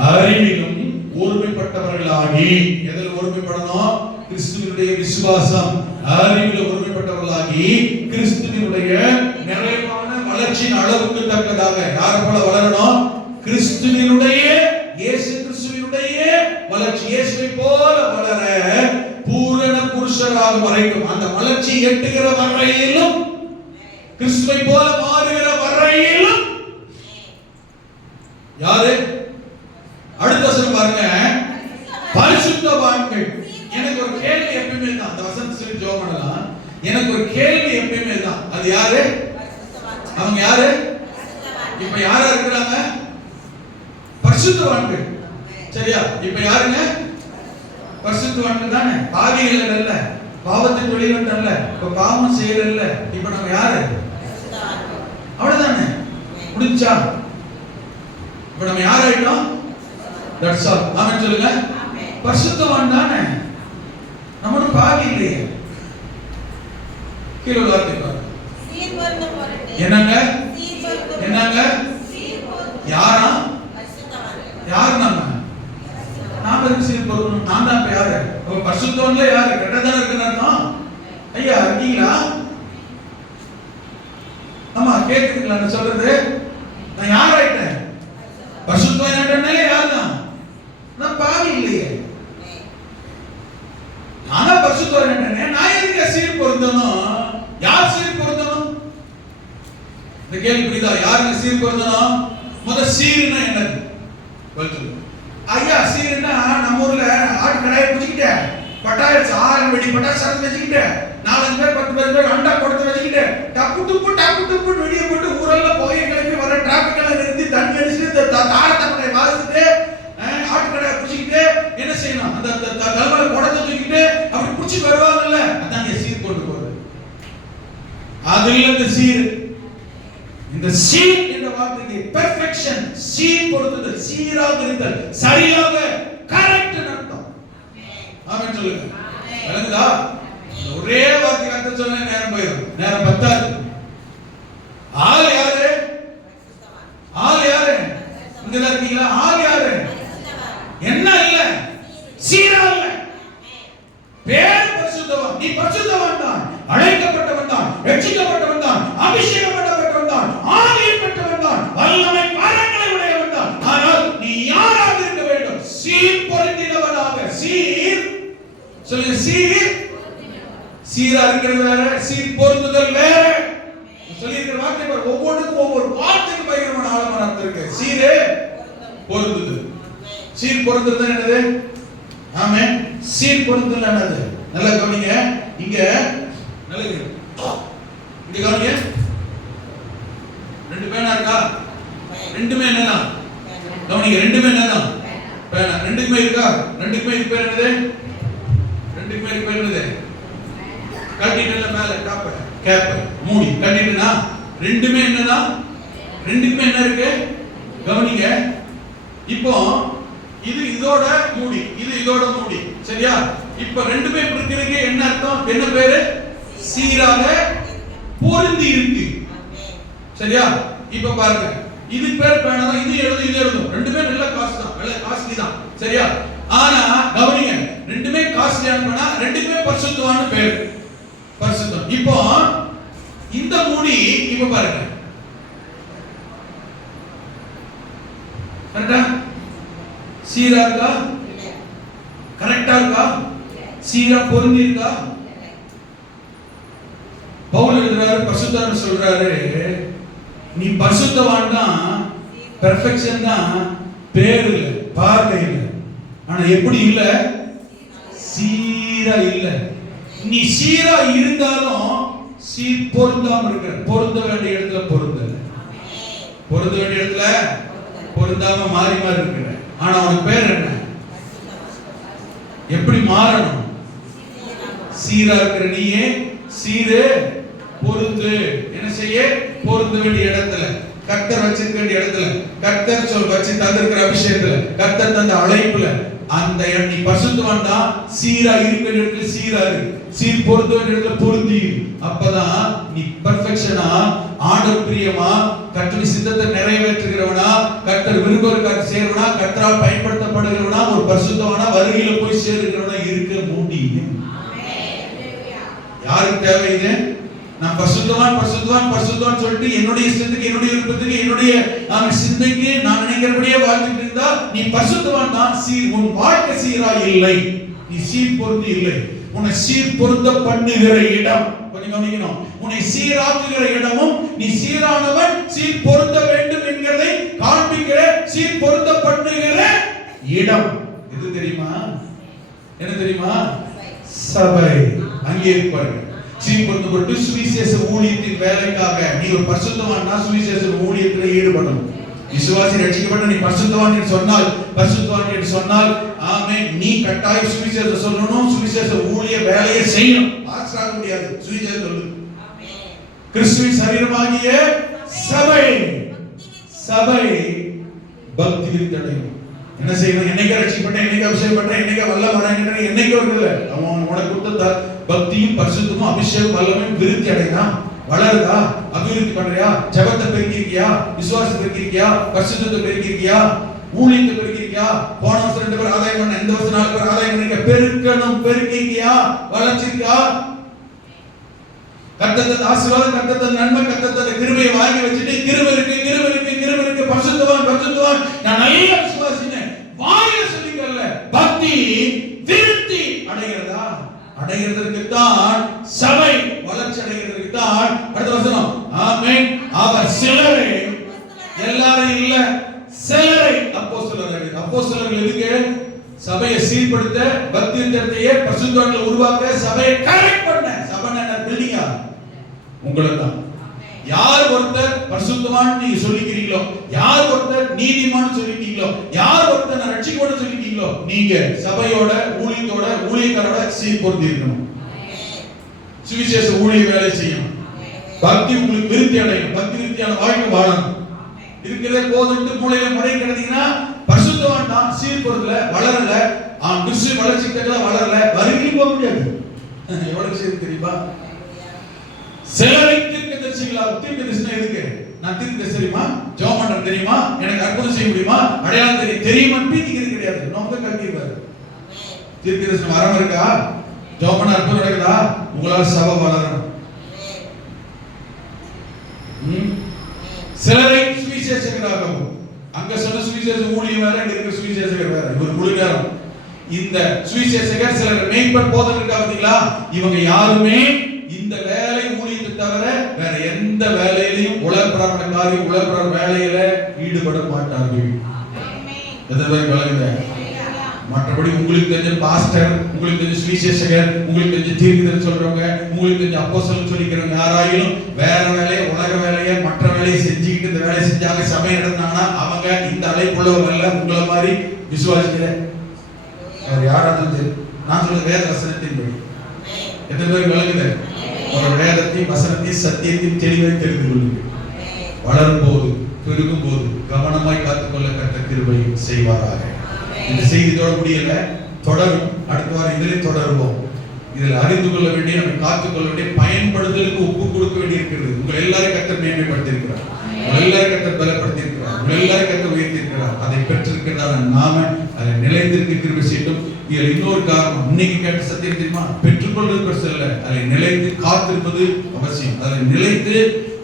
அறிவிலும் ஒருமைப்பட்டவர்களாகி, எதில் ஒருமைப்படணும்? கிறிஸ்துவினுடைய விசுவாசம், அறிவில் ஒருமைப்பட்டவர்களாகி கிறிஸ்துவினுடைய நிறைவான வளர்ச்சியின் அளவுக்கு தக்கதாக யாரை போல வளரணும்? கிறிஸ்துவினுடைய, இயேசு கிறிஸ்துவினுடைய வளர்ச்சி, இயேசுவை போல வளர பூரண புருஷராக வரைக்கும், அந்த வளர்ச்சி எட்டுகிற வரையிலும், கிறிஸ்துவை போல மாறுகிற வரையிலும் யாரு? அடுத்த வசனம் பாருங்க. பரிசுத்தவான்கள். எனக்கு ஒரு கேள்வி எப்பவுமே தான், அந்த வசனத்தை சொல்லி ஜெபம் பண்ணலாம். எனக்கு ஒரு கேள்வி எப்பவுமே தான், அது யாரு? அவங்க யாரு? இப்ப யாரா இருக்கிறாங்க? பரிசுத்தவான்கள். சரியா? இப்ப யாருங்க? பரிசுத்தவான்கள் தானே. பாவிகள் அல்ல, பாவத்தின் வெளிவந்த அல்ல, இப்ப பாவம் செய்யல. இப்ப நம்ம யாரு? அவ்வளவுதானே, முடிஞ்சா? இப்ப நம்ம யார் ஆயிட்டோம்? That's all. ஆமென் சொல்லுங்க. பரிசுத்தவான் தானே, நம்ம பாவி இல்லையே. கீழ வார்த்தை பாருங்க. என்னங்க? என்னங்க? யாரா? யார்? நாம சீர் பொருத்தணும். நான் தான் யாரு? பரிசுத்தவான்ல யாரு? கெட்டதான இருக்குன்னு ஐயா இருக்கீங்களா? ஆமா, கேக்குதுங்களா நான் சொல்றது? நான் யார் ஆயிட்டேன்? பரிசுத்தவான் ஆயிட்டேனே. யார் தான்? நான் பாவி இல்லையே. நானா பரிசுத்தவான் ஆயிட்டேனே. நான் எதுக்கு சீர் பொருத்தணும்? யார் சீர் பொருத்தணும்? இந்த கேள்வி புரியுதா? யாருங்க சீர் பொருத்தணும்? முதல் சீர்னா என்னது? சொல்லுங்க ஐயா. சீர்னா நம்ம ஊர்ல ஆட்டு கடாயை பிடிச்சிக்கிட்டு பட்டாசு 6 வெடி பட்டாசு சரத்து வச்சுக்கிட்டு 4 பேர் 10 பேர் அண்டா கொடுத்து வச்சுக்கிட்டு டப்பு டுப்பு வெடியை போட்டு ஊரெல்லாம் போய் கிளம்பி வர டிராபிக் எல்லாம் நிறுத்தி தண்ணி அடிச்சுட்டு தாரத்தப்படை வாசிட்டு ஆட்டு கடாயை பிடிச்சிக்கிட்டு என்ன செய்யணும்? அந்த தலைமையில குடத்தை தூக்கிட்டு அப்படி பிடிச்சி வருவாங்கல்ல, அதான் சீர் கொண்டு போறது. அதுல இந்த சீர், இந்த சீர் என்ற வார்த்தைக்கு பெர்ஃபெக்ஷன், சீர் கொடுத்தல், சீராக இருத்தல், சரியாக, கரெக்ட் அர்த்தம். ஆமென் சொல்லுங்க. விளங்குதா? ஒரே வார்த்தைக்கு அர்த்தம் சொன்னா நேரம் போயிடும், நேரம் பத்தாது. ஆள் யாரு? ஆள் யாரு? இங்க தான் இருக்கீங்களா? ஆள் யாரு? என்ன இல்ல, சீரா இல்ல. பேர் பரிசுத்தவான். நீ பரிசுத்தவான் தான், அழைக்கப்பட்டவன் தான், ரட்சிக்கப்பட்டவன் தான், அபிஷேகம் பண்ணப்பட்டவன் தான், ஆவியில் பெற்றவன் தான், வல்லமை வரங்களை உடையவன் தான். ஆனால் நீ யாராக இருக்க வேண்டும்? சீர் பொருந்தினவனாக. சீர் சொல்லுங்க. சீர், சீரா இருக்கிறது வேற, சீர் பொருந்துதல் வேற. சொல்லி இருக்கிற வார்த்தை பாரு, ஒவ்வொன்றுக்கும் ஒவ்வொரு வார்த்தைக்கு பயங்கரமான ஆழமான அர்த்தம் இருக்கு. சீரே பொருந்துதல். சீர் பொருந்துதல் என்னது? ஆமென். சீர் பொருந்துதல் என்னது? நல்லா கவனிங்க. இங்க நல்லா இங்க கவனிங்க. 2 பேனா இருக்கா? ரெண்டுமே என்னன்னா கவனிங்க, ரெண்டுமே என்னன்னா பேனா. ரெண்டுக்குமே இருக்கா? ரெண்டுக்குமே இது பேர் என்னது? ரெண்டுக்குமே இது பேர் என்னது? கட்டிட்டல மேல டாப் கேப் மூடி கட்டிட்டனா ரெண்டுமே என்னன்னா? ரெண்டுக்குமே என்ன இருக்கு? கவனிங்க. இப்போ இது இதோட மூடி, இது இதோட மூடி, சரியா? இப்ப ரெண்டுமே இருக்கிறதுக்கு என்ன அர்த்தம்? என்ன பேரு? சீராக பொருந்தி இருக்கு, சரியா? இப்ப பாருங்க, இது பேர் பேனா தான், இது எழுதும், ரெண்டுமே நல்ல காஸ்ட் தான், நல்ல காஸ்ட்லி தான், சரியா? ஆனா கவனிங்க, ரெண்டுமே காஸ்ட்லியான பேனா, ரெண்டுமே பரிசுத்தமான பேர், பரிசுத்தம். இப்போ இந்த மூடி இப்ப பாருங்க, கரெக்டா? சீரா இருக்கா? கரெக்டா இருக்கா? சீரா பொருந்தி இருக்கா? பவுல் எழுதுறாரு, பரிசுத்தவான் சொல்றாரு, நீ பரிசுத்தவான் தான், பெர்ஃபெக்ஷன் தான், பேர் இல்ல, பார்வை இல்ல, ஆனா எப்படி இல்ல? சீரா இல்ல. நீ சீரா இருந்தாலும் சீர் பொருந்தாம இருக்க, பொருந்த வேண்டிய இடத்துல பொருந்தல, பொருந்த வேண்டிய இடத்துல பொருந்தாம மாறி மாறி இருக்கிற. ஆனா உனக்கு பேர் என்ன? எப்படி மாறணும்? சீரா இருக்கிற நீயே சீரு பொருந்து. என்ன செய்ய? பொருந்த வேண்டிய இடத்துல, கர்த்தர் வச்சிருக்க வேண்டிய இடத்துல, கர்த்தர் சொல் வச்சு தந்திருக்கிற அபிஷேகத்துல, கர்த்தர் தந்த அழைப்புல, அந்த நீ பரிசுத்தவான் தான், சீரா இருக்க வேண்டிய இடத்துல சீரா இருக்கு, சீர் பொருந்த வேண்டிய இடத்துல பொருந்தி. அப்பதான் நீ பெர்ஃபெக்ஷனா, ஆண்டவர் பிரியமா, கர்த்தருடைய சித்தத்தை நிறைவேற்றுகிறவனா, கர்த்தர் விரும்புகிறவனா சேர்வனா, கர்த்தரால் பயன்படுத்தப்படுகிறவனா, ஒரு பரிசுத்தவானா வருகையில போய் சேருகிறவனா இருக்க முடியும். யாருக்கு தேவை இது? நான் பரிசுத்தவான் பரிசுத்தவான் பரிசுத்தவான் சொல்லிட்டு என்னுடைய சிந்தனைக்கு, என்னுடைய விருப்பத்துக்கு, என்னுடைய சிந்தைக்கு நான் நினைக்கிறபடியே வாழ்ந்துட்டு இருந்தா நீ பரிசுத்தவான் தான். சீர் உன் வாழ்க்கை சீரா இல்லை, நீ சீர் பொருந்தி இல்லை. உன்னை சீர் பொருந்த பண்ணுகிற இடம் கொஞ்சம் கவனிக்கணும். உன்னை சீராக்குகிற இடமும், நீ சீரானவன், சீர் பொருந்த வேண்டும் என்கிறதை காண்பிக்கிற, சீர் பொருந்த பண்ணுகிற இடம் எது தெரியுமா? என்ன தெரியுமா? சபை. அங்கே இருப்பார்கள். சீர்படுத்தப்பட்டு சுவிசேஷ ஊழியத்தின் வேலைக்காக நீ ஒரு பரிசுத்தவான்னா சுவிசேஷ ஊழியத்தில் ஈடுபடணும். விசுவாசி ரட்சிக்கப்பட்ட நீ பரிசுத்தவான் என்று சொன்னால், பரிசுத்தவான் என்று சொன்னால், ஆமென், நீ கட்டாய சுவிசேஷம் சொல்லணும், சுவிசேஷ ஊழிய வேலையை செய்யணும். ஆச்சராக முடியாது, சுவிசேஷம் சொல்லு. கிறிஸ்துவின் சரீரமாகிய சபை, சபை பக்தி விருத்தடையும். என்ன செய்யணும்? என்னைக்கு ரட்சிக்கப்பட்ட, என்னைக்கு அபிஷேகம் பண்ற, என்னைக்கு வல்லம் அடைகிற, என்னைக்கு வருது அவன் உனக்கு கொடுத்த பக்தியும் பரிசுத்தமும் அபிஷேகம் வல்லமையும் விருத்தி அடையா, வளருதா, அபிவிருத்தி பண்றியா, ஜெபத்தை பெருக்கிருக்கியா, விசுவாசத்தை பெருக்கிருக்கியா, பரிசுத்தத்தை பெருக்கிருக்கியா, ஊழியத்தை பெருக்கிருக்கியா, போன வருஷம் 2 பேர் ஆதாயம் பண்ண, இந்த வருஷம் 4 பேர் ஆதாயம் பண்ணிருக்கியா, பெருக்கணும், பெருக்கிருக்கியா, வளர்ச்சிருக்கியா? கர்த்தர் ஆசீர்வாதம், கர்த்தர் நன்மை, கர்த்தர் கிருபையை வாங்கி வச்சிட்டு கிருபை இருக்கு, கிருபை இருக்கு, கிருபை இருக்கு, பரிசுத்தவான் பரிசுத்தவான் நான் நல்ல விசுவாசினே வாயில சொல்லிக்கல. பக்தி விருத்தி அடைகிறதா? அடைகிறதற்கு தான் சபை வளர்ச்சி அடைகிறதற்கு தான் அடுத்த வசனம், ஆமென், அவர் சிலரை, எல்லாரும் இல்ல, சிலரை அப்போஸ்தலர்கள். அப்போஸ்தலர்கள் எதுக்கு? சபையை சீர்படுத்த, பக்தி விருத்தியை பரிசுத்தவான்களை உருவாக்க, சபையை கரெக்ட் பண்ண. சபைனா என்ன? பில்டிங்கா? உங்களுக்கு தான். யார் ஒருத்தர் பரிசுத்தவான் நீங்க சொல்லிக்கிறீங்களோ, யார் ஒருத்தர் நீதிமான் சொல்லிட்டீங்களோ, யார் ஒருத்தர் நான் ரட்சிக்கப்பட்ட சொல்லிட்டீங்களோ, நீங்க சபையோட, ஊழியத்தோட, ஊழியக்காரோட சீர் பொருந்தி இருக்கணும். சுவிசேஷ ஊழிய வேலை செய்யணும். பக்தி உங்களுக்கு விருத்தி அடையும், பக்தி விருத்தியான வாழ்க்கை வாழணும். இருக்கிறதே போதுட்டு மூளையில முறை கிடந்தீங்கன்னா பரிசுத்தவான் தான் சீர் பொருந்தல, வளரல, கிறிஸ்து வளர்ச்சி தக்கல வளரல, வருகையும் போக முடியாது. எவ்வளவு சீர் தெரியுமா? சிலரை தீர்க்கதரிசிகளா, தீர்க்கதரிசனம் எதுக்கு? நான் தீர்க்கதரிசி தெரியுமா, ஜெபம் பண்றது தெரியுமா, எனக்கு அற்புதம் செய்ய முடியுமா, அடையாளம் தெரியுமா, பீத்திக்கிறது கிடையாது. நோக்க கல்விப்பாரு. தீர்க்கதரிசனம் வரம் இருக்கா? ஜெபம் பண்ண அற்புதம் நடக்குதா? உங்களால் சபை வளரணும். சிலரை சுவிசேஷகராகவும், அங்க சொன்ன சுவிசேஷ ஊழியம் வேற, இங்க இருக்கிற சுவிசேஷகர் வேற. இவர் முழு நேரம் இந்த சுவிசேஷகர், சிலர் மேய்ப்பர் போதகர் இருக்கா பாத்தீங்களா? இவங்க யாருமே இந்த வேலை ஊழியத்தை தவிர வேற எந்த வேலையிலையும் உலகப்பிரகார காரியம், உலகப்பிரகார வேலையில ஈடுபட மாட்டார்கள். மற்றபடி உங்களுக்கு தெரிஞ்ச பாஸ்டர், உங்களுக்கு தெரிஞ்ச சுவிசேஷகர், உங்களுக்கு தெரிஞ்ச தீர்க்கதரிசி சொல்றவங்க, உங்களுக்கு தெரிஞ்ச அப்போஸ்தலர் சொல்லிக்கிறவங்க யாராயிலும் வேற வேலையை, உலக வேலையை, மற்ற வேலையை செஞ்சுக்கிட்டு இந்த வேலையை செஞ்சாங்க, சபை நடந்தாங்கன்னா அவங்க இந்த அழைப்புள்ளவர்கள் உங்களை மாதிரி விசுவாசிக்கிற அவர் யாராவது. நான் சொல்றது வேத வசனத்தின்படி. எத்தனை பேர் விளங்குது? ஒரு வேதத்தையும் வசனத்தையும் சத்தியத்தையும் தெளிவாக தெரிந்து கொள்ளுங்கள். வளரும் போது, பெருகும் போது கவனமாய் காத்துக்கொள்ள கர்த்தர் கிருபை செய்வாராக. இந்த செய்தியோட முடியல, தொடரும். அடுத்த வாரம் இதிலே தொடருவோம். இதில் அறிந்து கொள்ள வேண்டிய, நம்ம காத்துக்கொள்ள வேண்டிய, பயன்படுத்தலுக்கு ஒப்பு கொடுக்க வேண்டி இருக்கிறது. உங்கள் எல்லாரும் கர்த்தர் மேன்மைப்படுத்தியிருக்கிறார், உங்கள் எல்லாரும் கர்த்தர் பலப்படுத்தியிருக்கிறார், உங்கள் எல்லாரும் கர்த்தர் உயர்த்தியிருக்கிறார். அதை பெற்றிருக்கிறதான நாம அதை நிலைத்திருக்க கிருபை செய்யட்டும். இதில் இன்னொரு காரணம், இன்னைக்கு கேட்ட சத்தியம் தெரியுமா? பெற்றுக்கொள்வது பெருசு அல்ல, அதை நிலைத்து காத்திருப்பது அவசியம். அதை நிலைத்து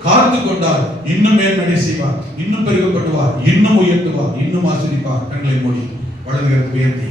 காத்து கொண்டால் இன்னும் மேன்மை செய்வார், இன்னும் பெருகப்படுவார், இன்னும் உயர்த்துவார், இன்னும் ஆசீர்வதிப்பார். கண்களை மூடி வலது கரத்தை உயர்த்தி